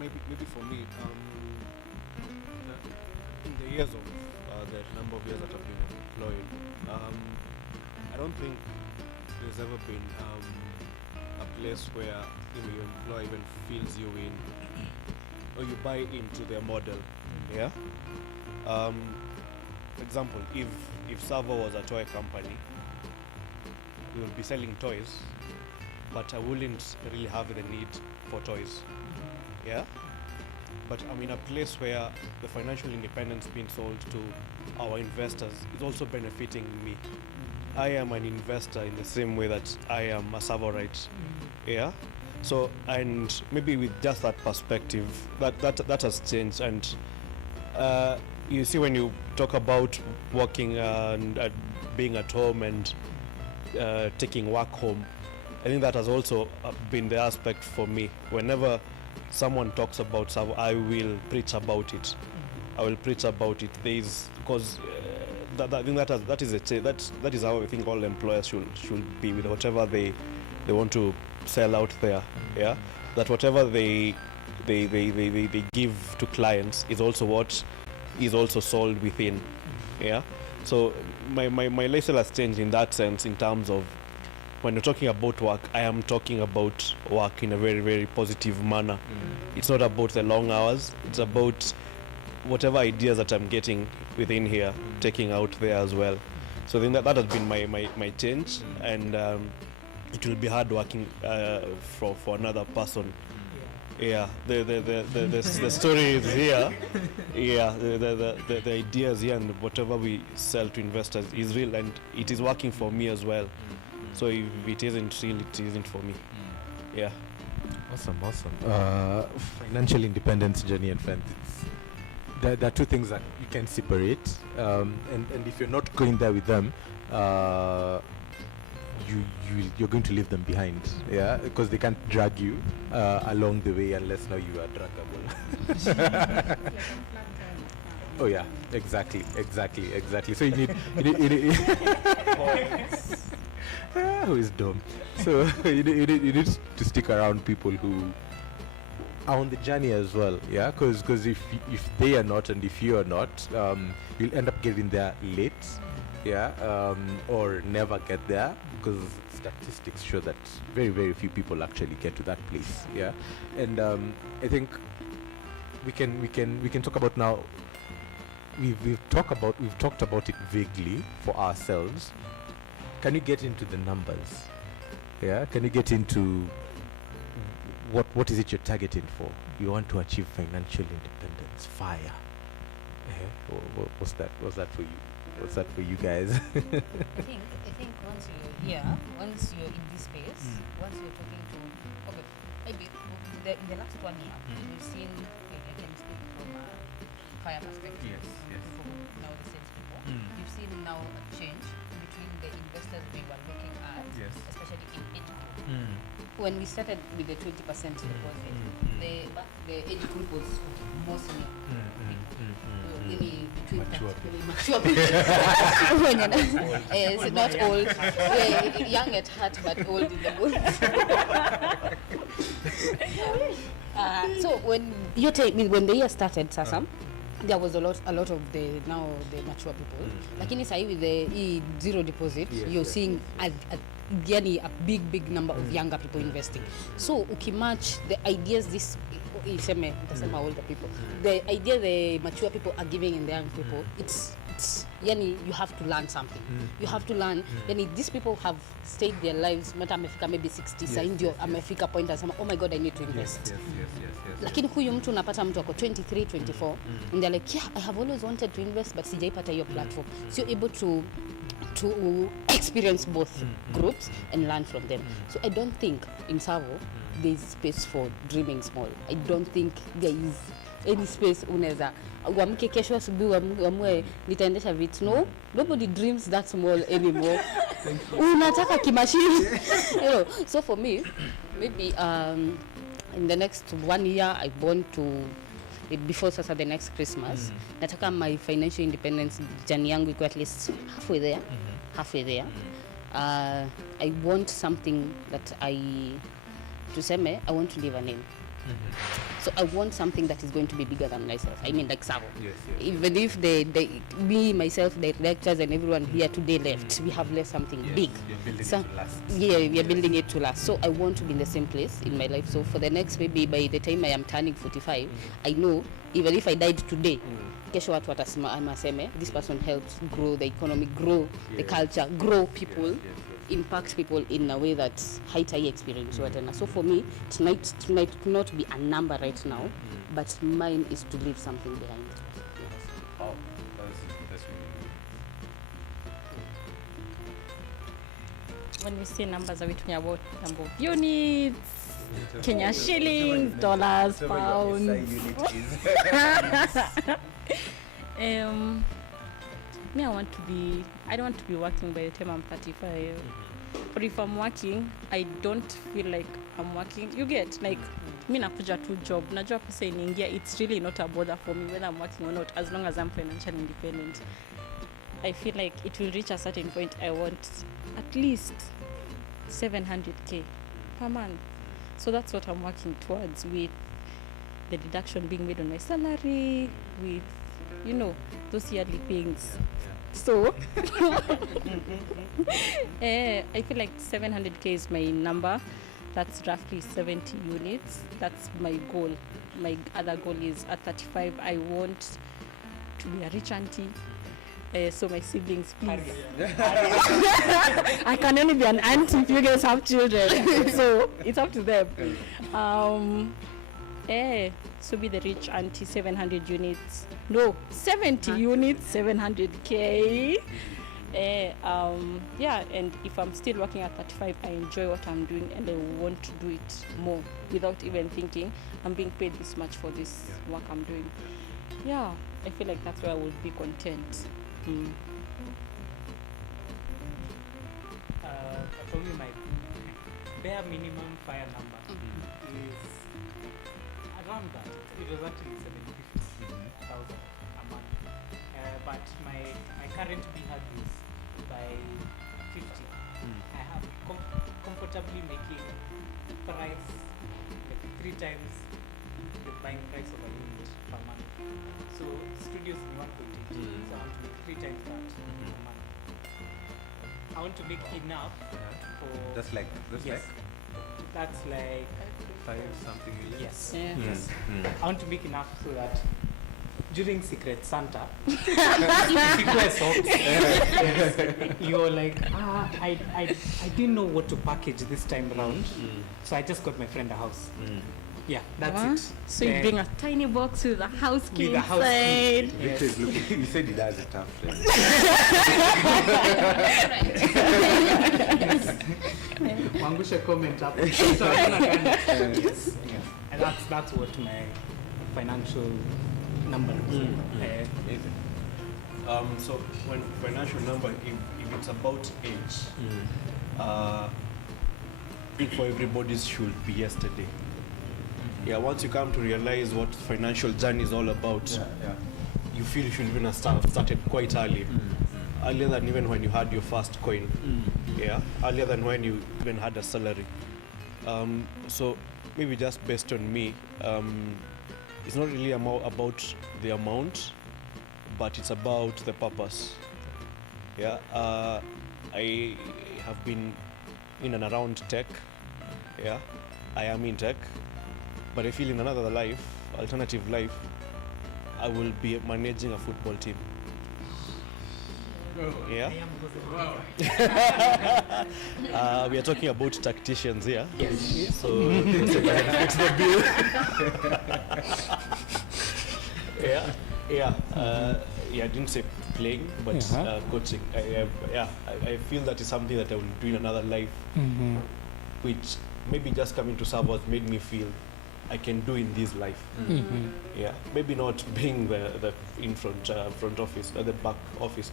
Maybe for me, in the years of the number of years that I've been employed, I don't think there's ever been a place where your employer even feels you in, or you buy into their model. Yeah. For example, if Savo was a toy company, we would be selling toys, but I wouldn't really have the need for toys. Yeah. But I'm in a place where the financial independence being sold to our investors is also benefiting me. I am an investor in the same way that I am a Savorite. Yeah. So, and maybe with just that perspective, that has changed. And you see, when you talk about working and being at home and taking work home, I think that has also been the aspect for me. Whenever someone talks about Savo, I will preach about it. I will preach about it. There is, because I think that is how I think all employers should be with whatever they want to sell out there. Yeah, that whatever they give to clients is also what is also sold within. Yeah, so my lifestyle has changed in that sense, in terms of when you're talking about work, I am talking about work in a very, very positive manner. It's not about the long hours, it's about whatever ideas that I'm getting within here, taking out there as well. So then that has been my change, and it will be hard working for another person. Yeah, the story is here. Yeah, the ideas here and whatever we sell to investors is real, and it is working for me as well. So if it isn't real, it isn't for me. Yeah. Awesome. Financial independence journey and friends. There are two things that you can separate, and if you're not going there with them, you're going to leave them behind, yeah, because they can't drag you along the way unless now you are draggable. Oh yeah, exactly. So you need who is dumb? So you need to stick around people who are on the journey as well, yeah, because if they are not and if you are not, you'll end up getting there late, yeah, or never get there, because statistics show that very, very few people actually get to that place, yeah. And I think we can talk about now. We've talked about it vaguely for ourselves. Can you get into the numbers? Yeah, can you get into what is it you're targeting for? You want to achieve financial independence. Fire. What's that for you? What's that for you guys? I think once you're in this space, once you're talking to, okay, maybe in the last 1 year, we've seen, I can speak from a fire perspective. Yes. From now the sales people. You've seen now a change between the investors we were looking at, especially in age group. When we started with the 20% deposit, the age group was more senior. Maybe between mature people. It's not old, young at heart, but old in the bones. So when when the year started, Sasam, there was a lot of the mature people. Lakini sahi with the zero deposit, you're seeing a big number of younger people investing. So ukimatch the ideas older people, the idea the mature people are giving in the young people, it's yani you have to learn something. You have to learn. Yani these people have stayed their lives. Mata amefika maybe 60, sa ndio amefika point asema, oh my God, I need to invest. Yes. Lakini huyu mtu unapata mtu ako 23, 24, and they're like, yeah, I have always wanted to invest, but sijaipata your platform. So you're able to experience both groups and learn from them. So I don't think in Savo there's space for dreaming small. I don't think there is any space unaweza uamke kesho asubuhi uamue nitaendesha vitu. No, nobody dreams that small anymore. Unataka kimashini. So for me, maybe in the next 1 year I want to, before sasa the next Christmas, nataka my financial independence journey yangu iko at least halfway there. I want something that I want to leave a name. So I want something that is going to be bigger than myself. I mean, like Savo. Yes. Even if me, myself, the directors and everyone here today left, we have left something big. You're building it to last. Yeah, we are building it to last. So I want to be in the same place in my life. So for the next, maybe by the time I am turning 45, I know even if I died today, kesho watu watasema this person helps grow the economy, grow the culture, grow people. Impact people in a way that high experience. So for me, tonight not be a number right now, but mine is to leave something behind. Oh, that's When we say numbers, are we talking about number of units, Kenya shillings, dollars, pounds? Me, I don't want to be working by the time I'm 35. But if I'm working, I don't feel like I'm working. You get, like, me nakuja tu job. Najua pesa inaingia, it's really not a bother for me whether I'm working or not, as long as I'm financially independent. I feel like it will reach a certain point I want at least 700K per month. So that's what I'm working towards, with the deduction being made on my salary, with, you know, those yearly things. So I feel like 700k is my number. That's roughly 70 units. That's my goal. My other goal is at 35, I want to be a rich auntie. So my siblings, please. I can only be an auntie if you guys have children. So it's up to them. So be the rich auntie, 700 units. No, 70 units, 700k. Yeah, and if I'm still working at 35, I enjoy what I'm doing and I want to do it more without even thinking I'm being paid this much for this work I'm doing. Yeah, I feel like that's where I would be content. For me, my bare minimum fire number is around that. It was actually 70,000 a month. But my current BHAG is by 50. I have comfortably making price like 3 times the buying price of a unit per month. So studios in 1.8. So I want to make 3 times that per month. I want to make enough for. That's like That's like 5 something million. yes. Yeah. Yes. I want to make enough so that during Secret Santa, Secret socks, you're like, I didn't know what to package this time around, so I just got my friend a house. Yeah, that's it. So you bring a tiny box with a house key With a house key. inside. Because look, you said he does a tough friend. Mangusha comment up. Yes. And that's what my financial number is. So when financial number, if it's about age, I think for everybody's should be yesterday. Yeah, once you come to realize what financial journey is all about, you feel you should even have started quite early. Earlier than even when you had your first coin. Yeah, earlier than when you even had a salary. So maybe just based on me, it's not really about the amount, but it's about the purpose. Yeah, I have been in and around tech. Yeah, I am in tech, but I feel in another life, alternative life, I will be managing a football team. Yeah. We are talking about tacticians here. Yes. So it's the bill. Yeah. I didn't say playing, but coaching. I feel that is something that I will do in another life, which maybe just coming to Savo made me feel I can do in this life. Yeah, maybe not being the in front office, the back office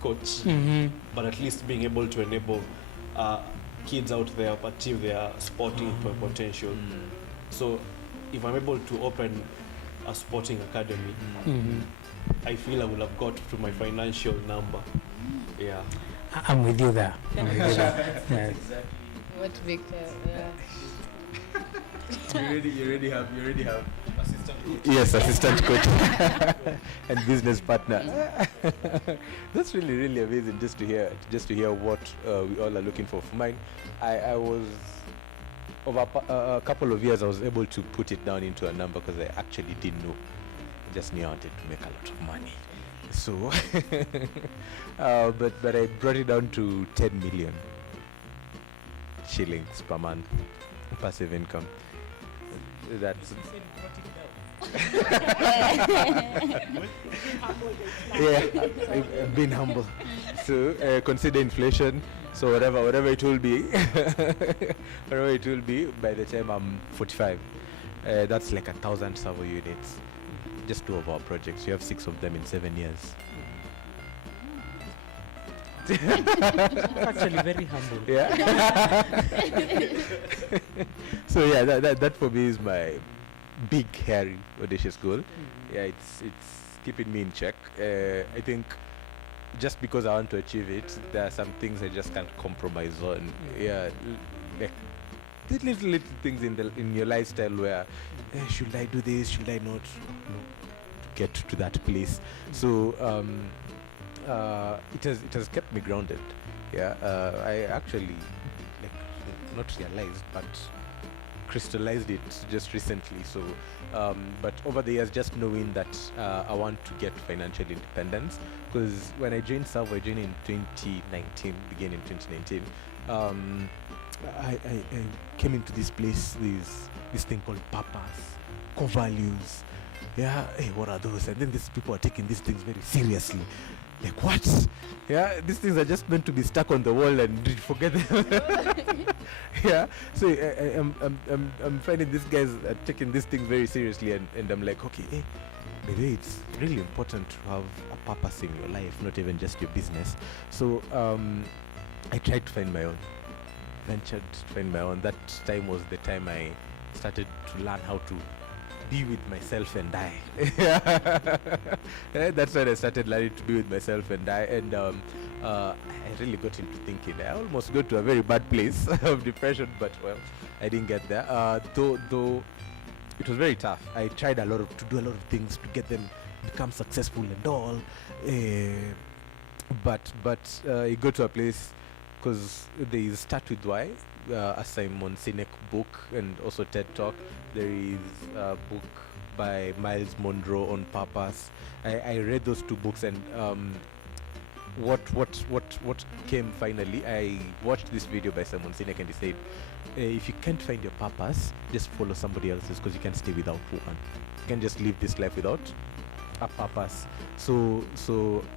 coach, but at least being able to enable kids out there to achieve their sporting potential. So if I'm able to open a sporting academy, I feel I will have got to my financial number. Yeah, I'm with you there. Yeah. What Victor? You already have assistant coach. Yes, assistant coach and business partner. That's really amazing just to hear what we all are looking for. For mine, I was over a couple of years I was able to put it down into a number because I actually didn't know. I just knew I wanted to make a lot of money. So, but I brought it down to 10 million shillings per month passive income. That's being humble. So consider inflation. So whatever it will be, whatever it will be by the time I'm 45, that's like 1,000 servo units. Just 2 of our projects. You have 6 of them in 7 years. Actually very humble. Yeah. So yeah, that for me is my big, hairy, audacious goal. Yeah, it's keeping me in check. I think just because I want to achieve it, there are some things I just can't compromise on. Yeah, like the little things in your lifestyle where should I do this, should I not, get to that place. So it has kept me grounded. Yeah, I actually not realized, but crystallized it just recently. So but over the years, just knowing that I want to get financial independence, because when I joined Salvo, I joined in 2019, began in 2019. I came into this place, this thing called purpose, core values. Yeah, hey, what are those? And then these people are taking these things very seriously. Like, what? Yeah, these things are just meant to be stuck on the wall and forget them. Yeah, so I'm finding these guys are taking these things very seriously, and I'm like, okay, hey, maybe it's really important to have a purpose in your life, not even just your business. So I tried to find my own. Ventured to find my own. That time was the time I started to learn how to be with myself and die. That's when I started learning to be with myself and die. And I really got into thinking. I almost got to a very bad place of depression, but well, I didn't get there. Though it was very tough. I tried to do a lot of things to get them become successful and all. But I got to a place, because there is Start With Why, a Simon Sinek book, and also TED Talk. There is a book by Miles Monroe on purpose. I read those two books, and what came finally, I watched this video by Simon Sinek, and he said, if you can't find your purpose, just follow somebody else's, because you can't stay without one. You can't just live this life without a purpose. So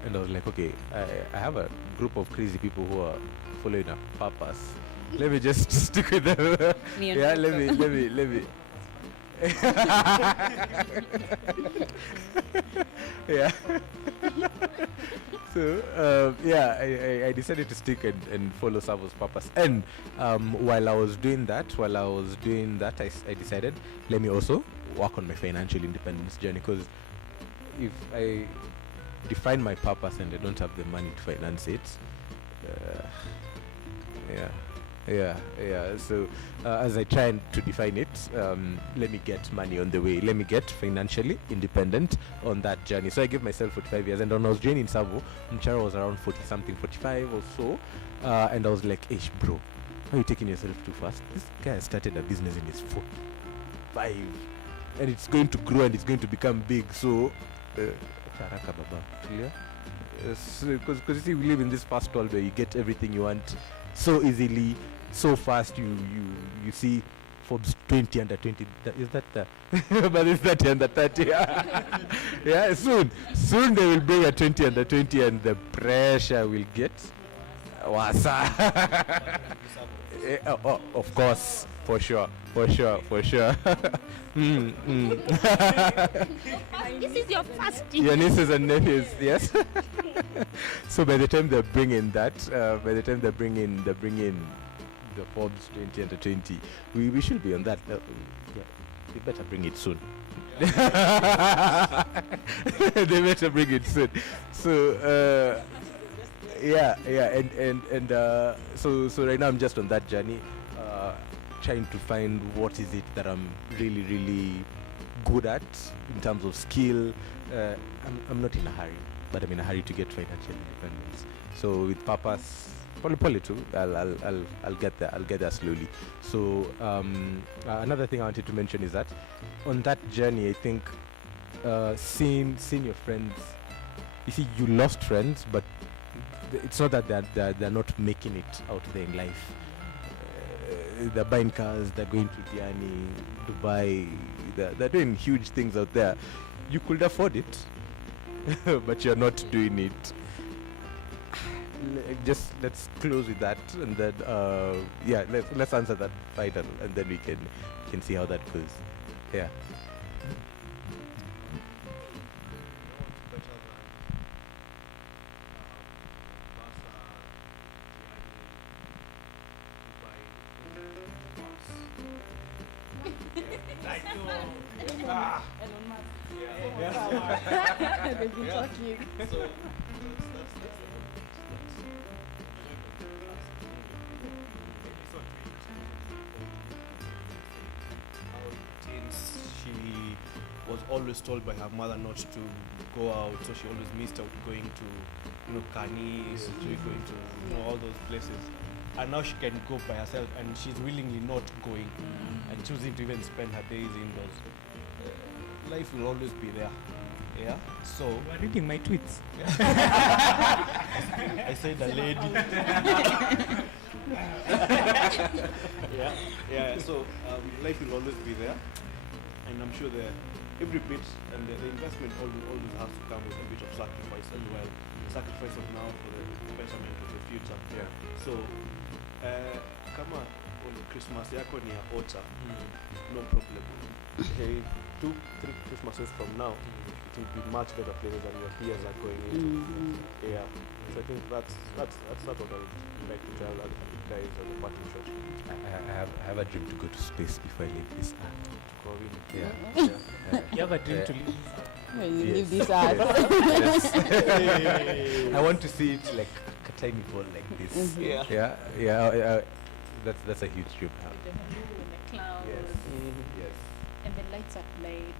and I was like, okay, I have a group of crazy people who are following a purpose. Let me just stick with them. Yeah, let me yeah. So I decided to stick and follow Savo's purpose. And while I was doing that, I decided, let me also work on my financial independence journey, because if I define my purpose and I don't have the money to finance it, so as I try to define it, let me get money on the way, let me get financially independent on that journey. So I gave myself 45 years, and when I was joining Savo, Mchara was around 40 something, 45 or so, and I was like, ish bro, why are you taking yourself too fast? This guy started a business in his 45, and it's going to grow and it's going to become big. So Charaka Baba, clear? Because you see, we live in this fast world where you get everything you want so easily, so fast. You see Forbes 20 under 20. Is that the but it's 30 under 30. Yeah, soon they will bring a 20 under 20, and the pressure will get wasa. Of course, for sure. This is your first Your nieces and nephews, yes. So by the time they bring in the Forbes 20 under 20, we should be on that. Yeah, they better bring it soon. They better bring it soon. So so right now I'm just on that journey, trying to find what is it that I'm really, really good at in terms of skill. I'm not in a hurry, but I'm in a hurry to get financial independence. So with purpose, poly too, I'll get there. I'll get there slowly. So another thing I wanted to mention is that on that journey, I think seeing your friends. You see, you lost friends, but it's not that they're not making it out there in life. They're buying cars, they're going to Diani, Dubai, they're doing huge things out there. You could afford it, but you're not doing it. Just let's close with that, and then let's answer that final, and then we can see how that goes. Yeah. They've been talking. was always told by her mother not to go out, so she always missed out going to, you know, Canis, going to, you know, all those places. And now she can go by herself, and she's willingly not going and choosing to even spend her days indoors. Life will always be there. Yeah. So You are reading my tweets. I said the lady. yeah. So life will always be there, and I'm sure every bit and the investment always has to come with a bit of sacrifice as well. Sacrifice of now for the betterment of the future. Yeah. So kama Christmas yako ni ya Ocha, no problem. Okay, 2-3 Christmases from now, it will be much better places than your peers are going into. Yeah. So I think that's sort of what I would like to tell other guys on the party shot. I have a dream to go to space before I leave this earth. You have a dream to live. Leave this Yes. out. I want to see it like a tiny ball like this. Yeah. That's a huge dream. The blue and the clouds. Yes. And the lights at night.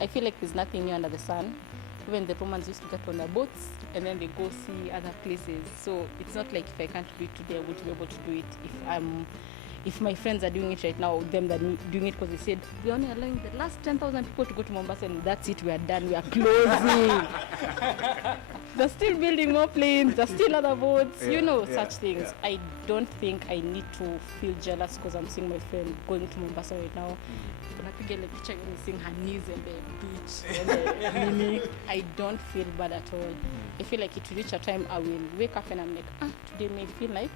I feel like there's nothing new under the sun. Even the Romans used to get on their boats and then they go see other places. So it's not like if I can't do it today, I won't be able to do it. If my friends are doing it right now, them that are doing it because they said we're only allowing the last 10,000 people to go to Mombasa and that's it, we are done, we are closing. They're still building more planes, there's still other boats, such things. Yeah. I don't think I need to feel jealous because I'm seeing my friend going to Mombasa right now. When I get a picture and seeing her knees and the beach and the mini, I don't feel bad at all. I feel like it will reach a time I will wake up and I'm like, today may feel like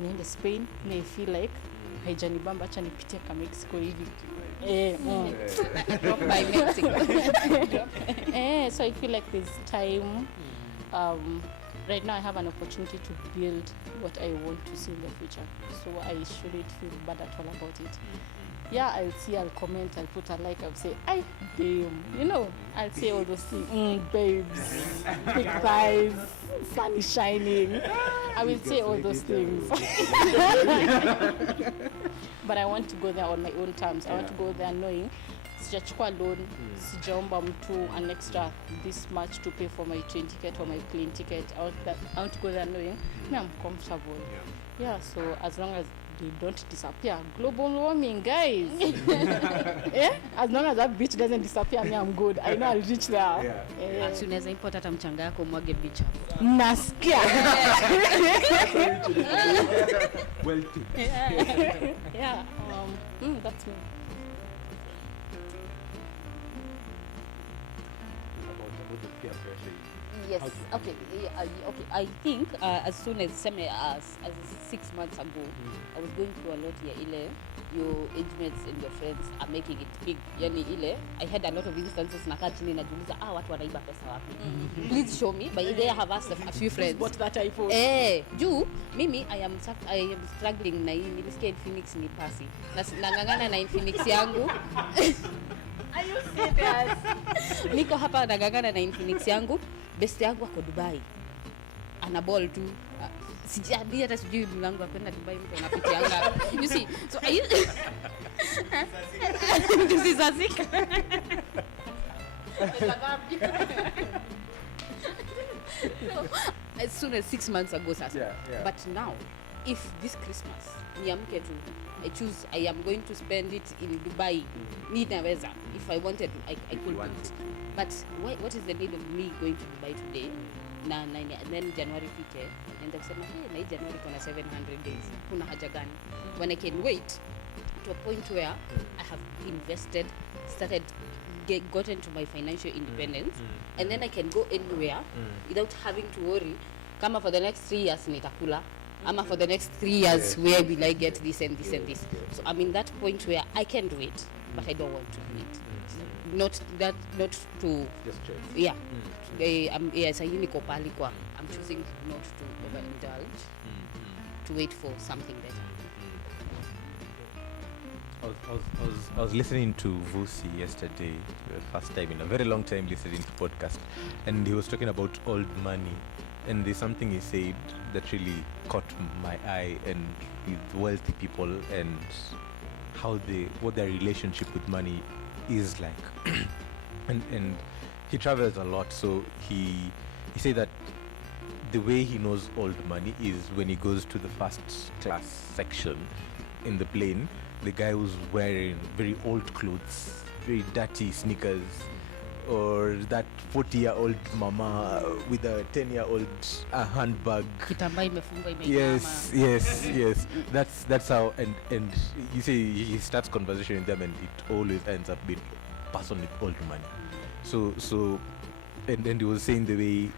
niende Spain, may feel like haijanibamba acha nipitie ka Mexico hivi. Drop by Mexico. So I feel like there's time. Right now I have an opportunity to build what I want to see in the future. So I shouldn't feel bad at all about it. Yeah, I'll see, I'll comment, I'll put a like, I'll say, damn, I'll say all those things, babes, big thighs, sun is shining. I will say all those things. But I want to go there on my own terms. I want to go there knowing sijachukua loan, sijaomba mtu an extra this much to pay for my train ticket or my plane ticket. I want to go there knowing me, I'm comfortable. Yeah, so as long as they don't disappear. Global warming, guys. As long as that beach doesn't disappear, me, I'm good. I know I'll reach there. As soon as I import hata mchanga yako mwage beach hapo. Nasikia. Well, yeah. That's me. about the peer pressure. Yes. Okay. I think as soon as 6 months ago, I was going through a lot here. Your age mates and your friends are making it big. Yani I had a lot of instances nakaa chini najiuliza watu wanaiba pesa wapi? Please show me. By the way, I have asked a few friends. What that iPhone? Juu mimi I am struggling na hii nilisikia Infinix ni pasi. Nangangana na Infinix yangu. Are you serious? Niko hapa nangangana na Infinix yangu. Best yangu ako Dubai. Ana ball tu. Sijadi hata sijui mlango kwenda Dubai mtu anapitianga. You see, so this is a sick. So, as soon as 6 months ago sasa. Yeah. But now, if this Christmas niamke tu, I choose I am going to spend it in Dubai. Ninaweza. If I wanted to, I could do it. But what is the need of me going to Dubai today? And then January fite and kusema na hii January kuna 700 days. Kuna haja gani? When I can wait to a point where I have invested, gotten to my financial independence, and then I can go anywhere without having to worry kama for the next 3 years nitakula ama for the next 3 years where will I get this and this and this. So I'm in that point where I can do it, but I don't want to do it. Not to Just choice. yeah. Yes, I'm choosing not to overindulge, to wait for something better. I was listening to Vusi yesterday, the first time in a very long time listening to podcast, and he was talking about old money and there's something he said that really caught my eye, and with wealthy people and what their relationship with money is like. and he travels a lot, so he said that the way he knows old money is when he goes to the first class section in the plane, the guy who's wearing very old clothes, very dirty sneakers, or that 40-year-old mama with a 10-year-old handbag. Kitambaa imefungwa imeinama. Yes. That's how, and you see he starts conversation with them, and it always ends up being a person with old money. So and he was saying the way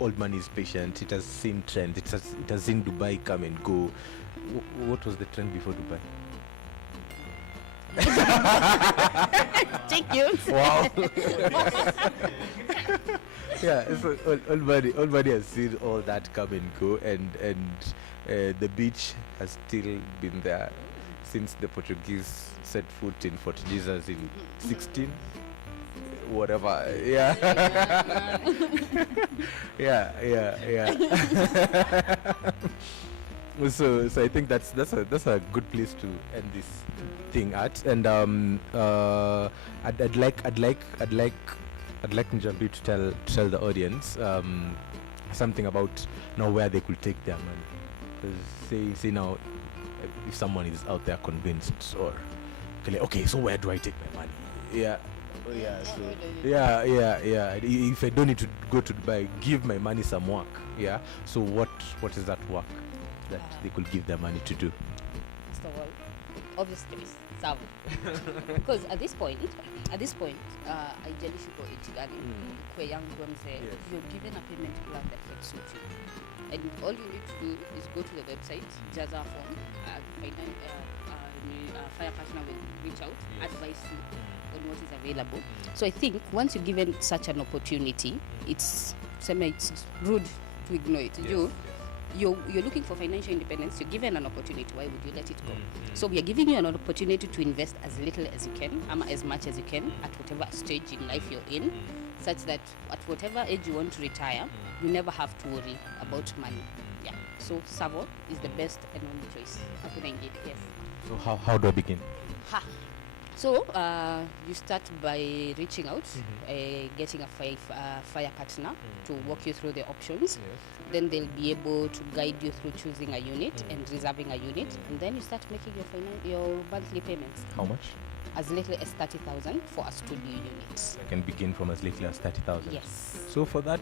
old money is patient. It has seen trends. It has seen Dubai come and go. What was the trend before Dubai? Thank you. Wow. Yeah, so old money has seen all that come and go, and the beach has still been there since the Portuguese set foot in Fort Jesus in 16 whatever. Yeah. Yeah. So I think that's a good place to end this thing at, and I'd like Njambi to tell the audience something about now where they could take their money. Because say now if someone is out there convinced, or okay, so where do I take my money? Yeah. If I don't need to go to Dubai, give my money some work. Yeah. So what is that work that they could give their money to do? First of all, obviously, serve. Because at this point, haijalishi uko age gani, kwa young mzee, you're given a payment plan that can suit you. And all you need to do is go to the website, jaza a form, fire partner will reach out, advise you on what is available. So I think once you're given such an opportunity, it's rude to ignore it. You're looking for financial independence, you're given an opportunity, why would you let it go? So we are giving you an opportunity to invest as little as you can, as much as you can, at whatever stage in life you're in, such that at whatever age you want to retire, you never have to worry about money. Yeah. So Savo is the best and only choice. Yes. So how do I begin? So you start by reaching out, getting a fire partner to walk you through the options. Then they'll be able to guide you through choosing a unit and reserving a unit, and then you start making your monthly payments. How much? As little as 30,000 for a studio unit. I can begin from as little as 30,000. Yes. So for that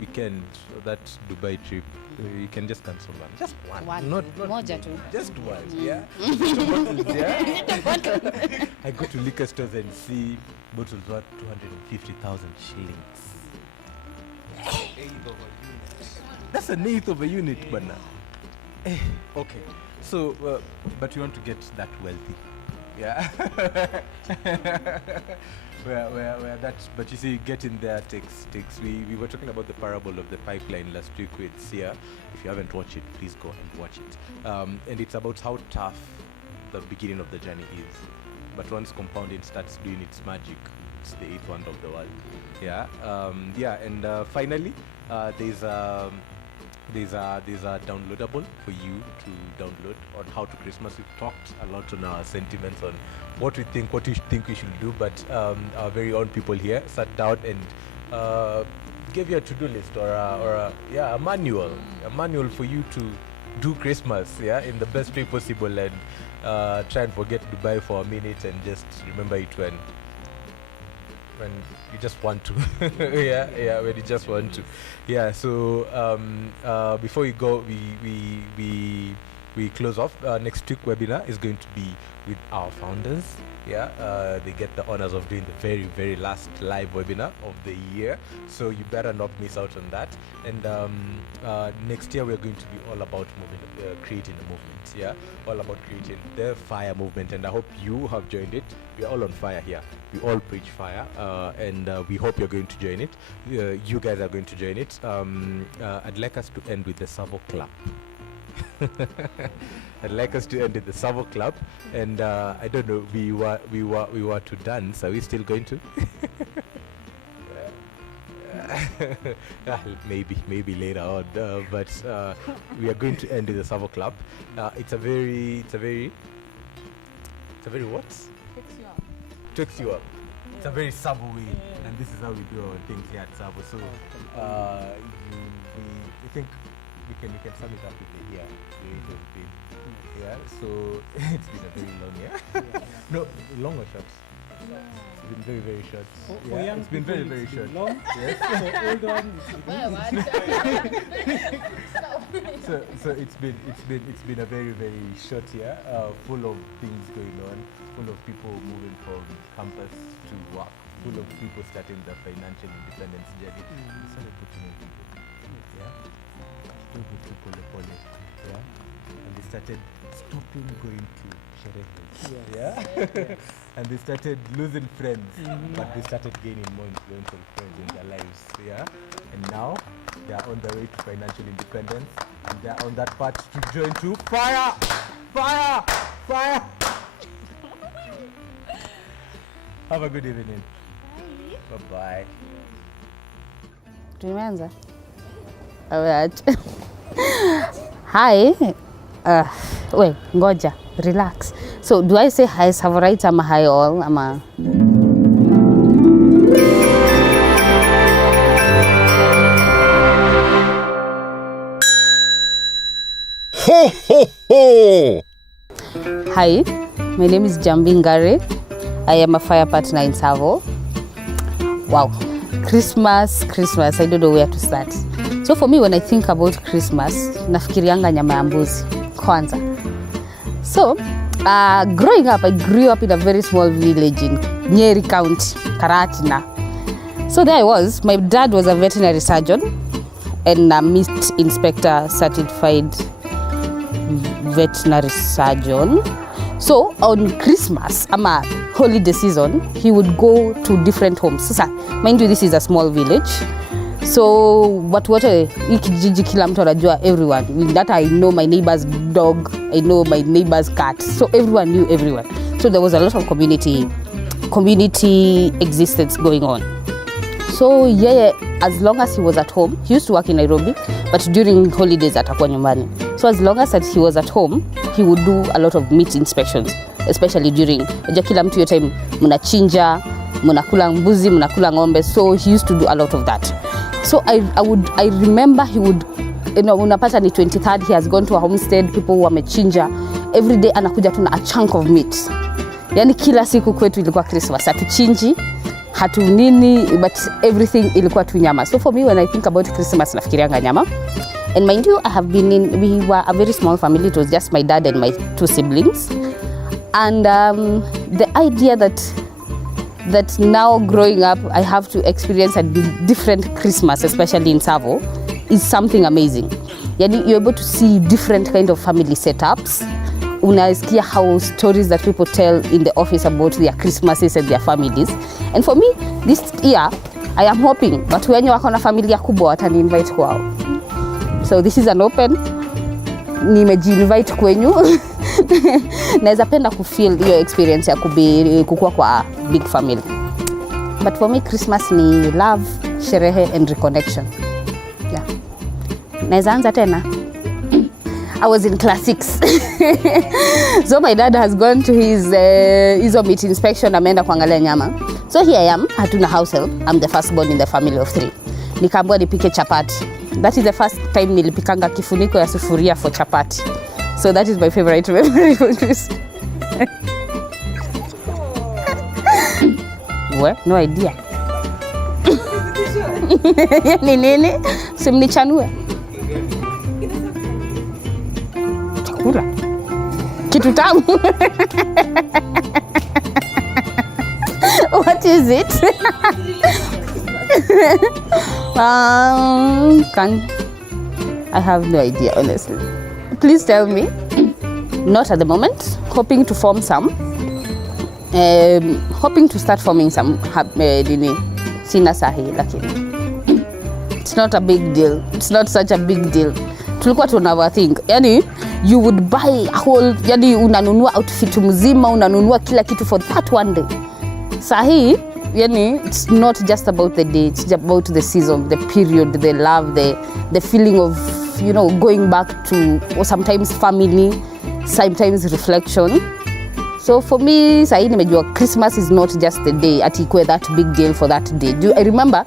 weekend, that Dubai trip, you can just cancel one. Just one. Not Moja too. just one. Yeah. Yeah. I go to liquor stores and see bottles worth 250,000 shillings. That's an eighth of a unit, Bana. Okay. So, but you want to get that wealthy. Yeah. where that, but you see, getting there takes. We were talking about the parable of the pipeline last week with Sia. If you haven't watched it, please go and watch it. And it's about how tough the beginning of the journey is, but once compounding starts doing its magic, it's the eighth wonder of the world. Yeah. And finally, there's a downloadable for you to download on How to Christmas. We've talked a lot on our sentiments on what you think we should do, but our very own people here sat down and gave you a to-do list or a manual for you to do Christmas, in the best way possible, and try and forget Dubai for a minute and just remember it when you just want to. When you just want to. So before we go, we close off. Next week webinar is going to be with our founders. They get the honors of doing the very, very last live webinar of the year, so you better not miss out on that. And next year we're going to be all about creating a movement. All about creating the fire movement, and I hope you have joined it. We're all on fire here. We all preach fire, and we hope you're going to join it. You guys are going to join it. I'd like us to end with the Savo clap. I'd like us to end in the Savo Club, and I don't know. We were to dance. Are we still going to? maybe later on. But we are going to end with the Savo Club. It's a very what? Takes you up. It's a very Savo way, and this is how we do our things here at Savo. So, I think we can sum it up with the year. Yeah. So it's been a very long year. No, long or short? It's been very short. Yeah, it's been very short. Long. Yes. For old ones, So it's been a very short year, full of things going on, full of people moving from campus to work, full of people starting their financial independence journey. We started putting in people, yeah, and they started stopping going to sherehes, yeah. And they started losing friends, but they started gaining more influential friends in their lives, yeah. And now they are on their way to financial independence, and they are on that path to join to fire. Have a good evening. Bye. Tumeanza? Alright. Hi. Wait, ngoja. Relax. So, do I say hi Savorites ama hi all ama? Ho ho ho! Hi, my name is Jambi Ngare. I am a fire partner in Savo. Wow, Christmas, I don't know where to start. So for me, when I think about Christmas, nafikirianga nyama ya mbuzi kwanza. So, growing up, I grew up in a very small village in Nyeri County, Karatina. So there I was. My dad was a veterinary surgeon and a meat inspector certified veterinary surgeon. So on Christmas, holiday season, he would go to different homes. So, mind you, this is a small village. So what kijiji kila mtu anajua everyone. With that I know my neighbor's dog, I know my neighbor's cat. So everyone knew everyone. So there was a lot of community existence going on. So yeah, as long as he was at home, he used to work in Nairobi, but during holidays atakuwa nyumbani. So as long as he was at home, he would do a lot of meat inspections, especially during kila mtu yote mnachinja, mnakula mbuzi, mnakula ng'ombe. So he used to do a lot of that. So I remember he would, unapata ni 23rd, he has gone to a homestead, people wamechinja. Every day anakuja tu na a chunk of meat. Yani kila siku kwetu ilikuwa Christmas. Hatuchinji, hatu nini, but everything ilikuwa tu nyama. So for me, when I think about Christmas, nafikirianga nyama. And mind you, we were a very small family. It was just my dad and my 2 siblings. And the idea that now growing up, I have to experience a different Christmas, especially in Savo, is something amazing. You're able to see different kind of family setups. Unasikia how stories that people tell in the office about their Christmases and their families. And for me, this year, I am hoping, but wenye wako na familia kubwa watani invite kwao. So this is an open, nimeji-invite kwenyu. Naweza penda kufeel your experience ya kukua kwa big family. But for me, Christmas ni love, sherehe and reconnection. Yeah. Naweza anza tena. I was in class 6. So my dad has gone to his meat inspection, ameenda kuangalia nyama. So here I am, hatuna house help. I'm the first born in the family of 3. Nikaambiwa nipike chapati. That is the first time nilipikanga kifuniko ya sufuria for chapati. So that is my favorite memory for Christmas. Well, no idea. Nini? Simnichanue. Chakula. Kitu tamu. What is it? I have no idea, honestly. Please tell me. Not at the moment. Hoping to form some. Hoping to start forming some. Sina sahi, lakini. It's not a big deal. It's not such a big deal. Tulikuwa tunavyothink. Yani, you would buy a whole, yani unanunua outfit mzima, unanunua kila kitu for that one day. Sahi, yani, it's not just about the day, it's about the season, the period, the love, the feeling of, you know, going back to, or sometimes family, sometimes reflection. So for me, sahi nimejua Christmas is not just the day, ati ikue that big deal for that day. I remember,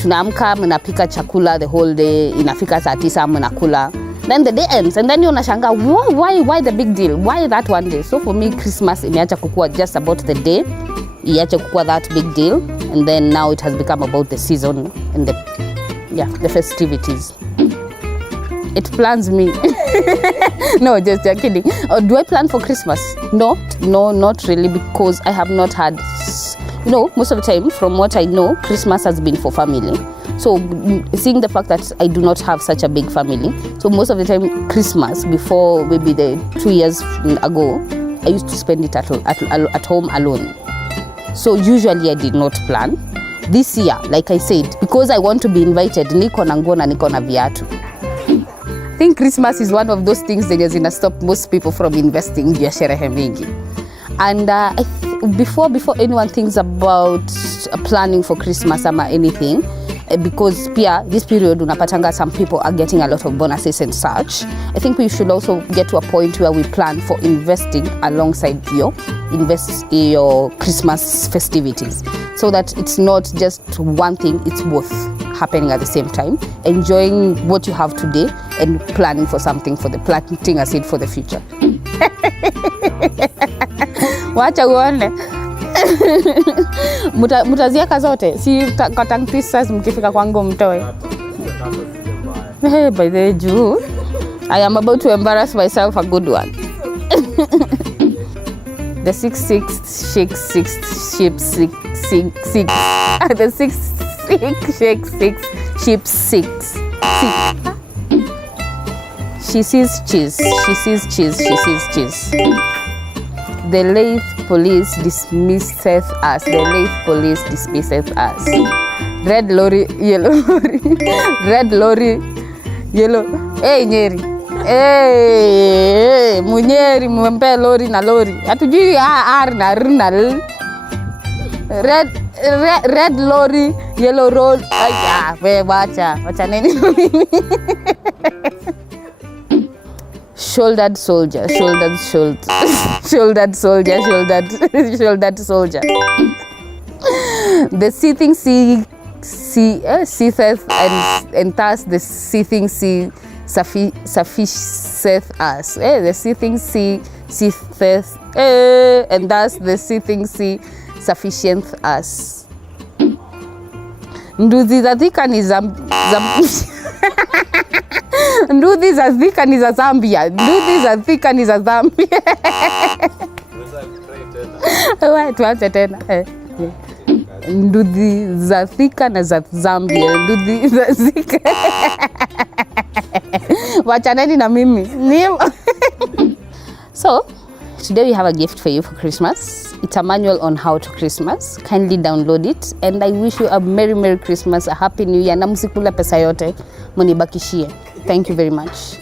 tunaamka mnapika chakula the whole day, inafika saa 9 mnakula. Then the day ends and then you unashanga, why the big deal? Why that one day? So for me, Christmas imeacha kukua just about the day, iacha kukua that big deal, and then now it has become about the season and the festivities. It plans me. No, just kidding. Do I plan for Christmas? No, not really, because I have not had, you know, most of the time, from what I know, Christmas has been for family. So seeing the fact that I do not have such a big family, so most of the time Christmas, before maybe the 2 years ago, I used to spend it at home alone. So usually I did not plan. This year, like I said, because I want to be invited, niko na nguo na niko na viatu. I think Christmas is one of those things zenye zina stop most people from investing vya sherehe mingi. And before anyone thinks about planning for Christmas ama anything, because pia this period unapatanga some people are getting a lot of bonuses and such, I think we should also get to a point where we plan for investing alongside your Christmas festivities, so that it's not just one thing, it's both happening at the same time, enjoying what you have today and planning for something, for the planting a seed for the future. Wacha uone. Mutazieka zote, si katang pieces mkifika kwangu mtoe. Hey, by the Jew, I am about to embarrass myself a good one. The 6 shakes 6 sheep 6. The 6 shakes 6 sheep 6. She sees cheese. The late police dismisseth us. Red lorry, yellow lorry. Red lorry, yellow. Hey, Nyeri. Hey, Munyeri, mwempe lori na lori. Hatujui R na R na L. Red lorry, yellow road. Aya, we wacha nini mimi. Shouldered soldier. The seething sea seetheth, and thus the seething sea sufficeth us. The seething sea seetheth, and thus the seething sea sufficient us. Nduzi za Thika ni Nduthi za Thika ni za Zambia. Tuanze tena. Nduthi za Thika na za Zambia. Nduthi za Thika. Wachaneni na mimi. So, today we have a gift for you for Christmas. It's a manual on how to Christmas. Kindly download it, and I wish you a Merry Christmas, a Happy New Year. Na msikule pesa yote, munibakishie. Thank you very much.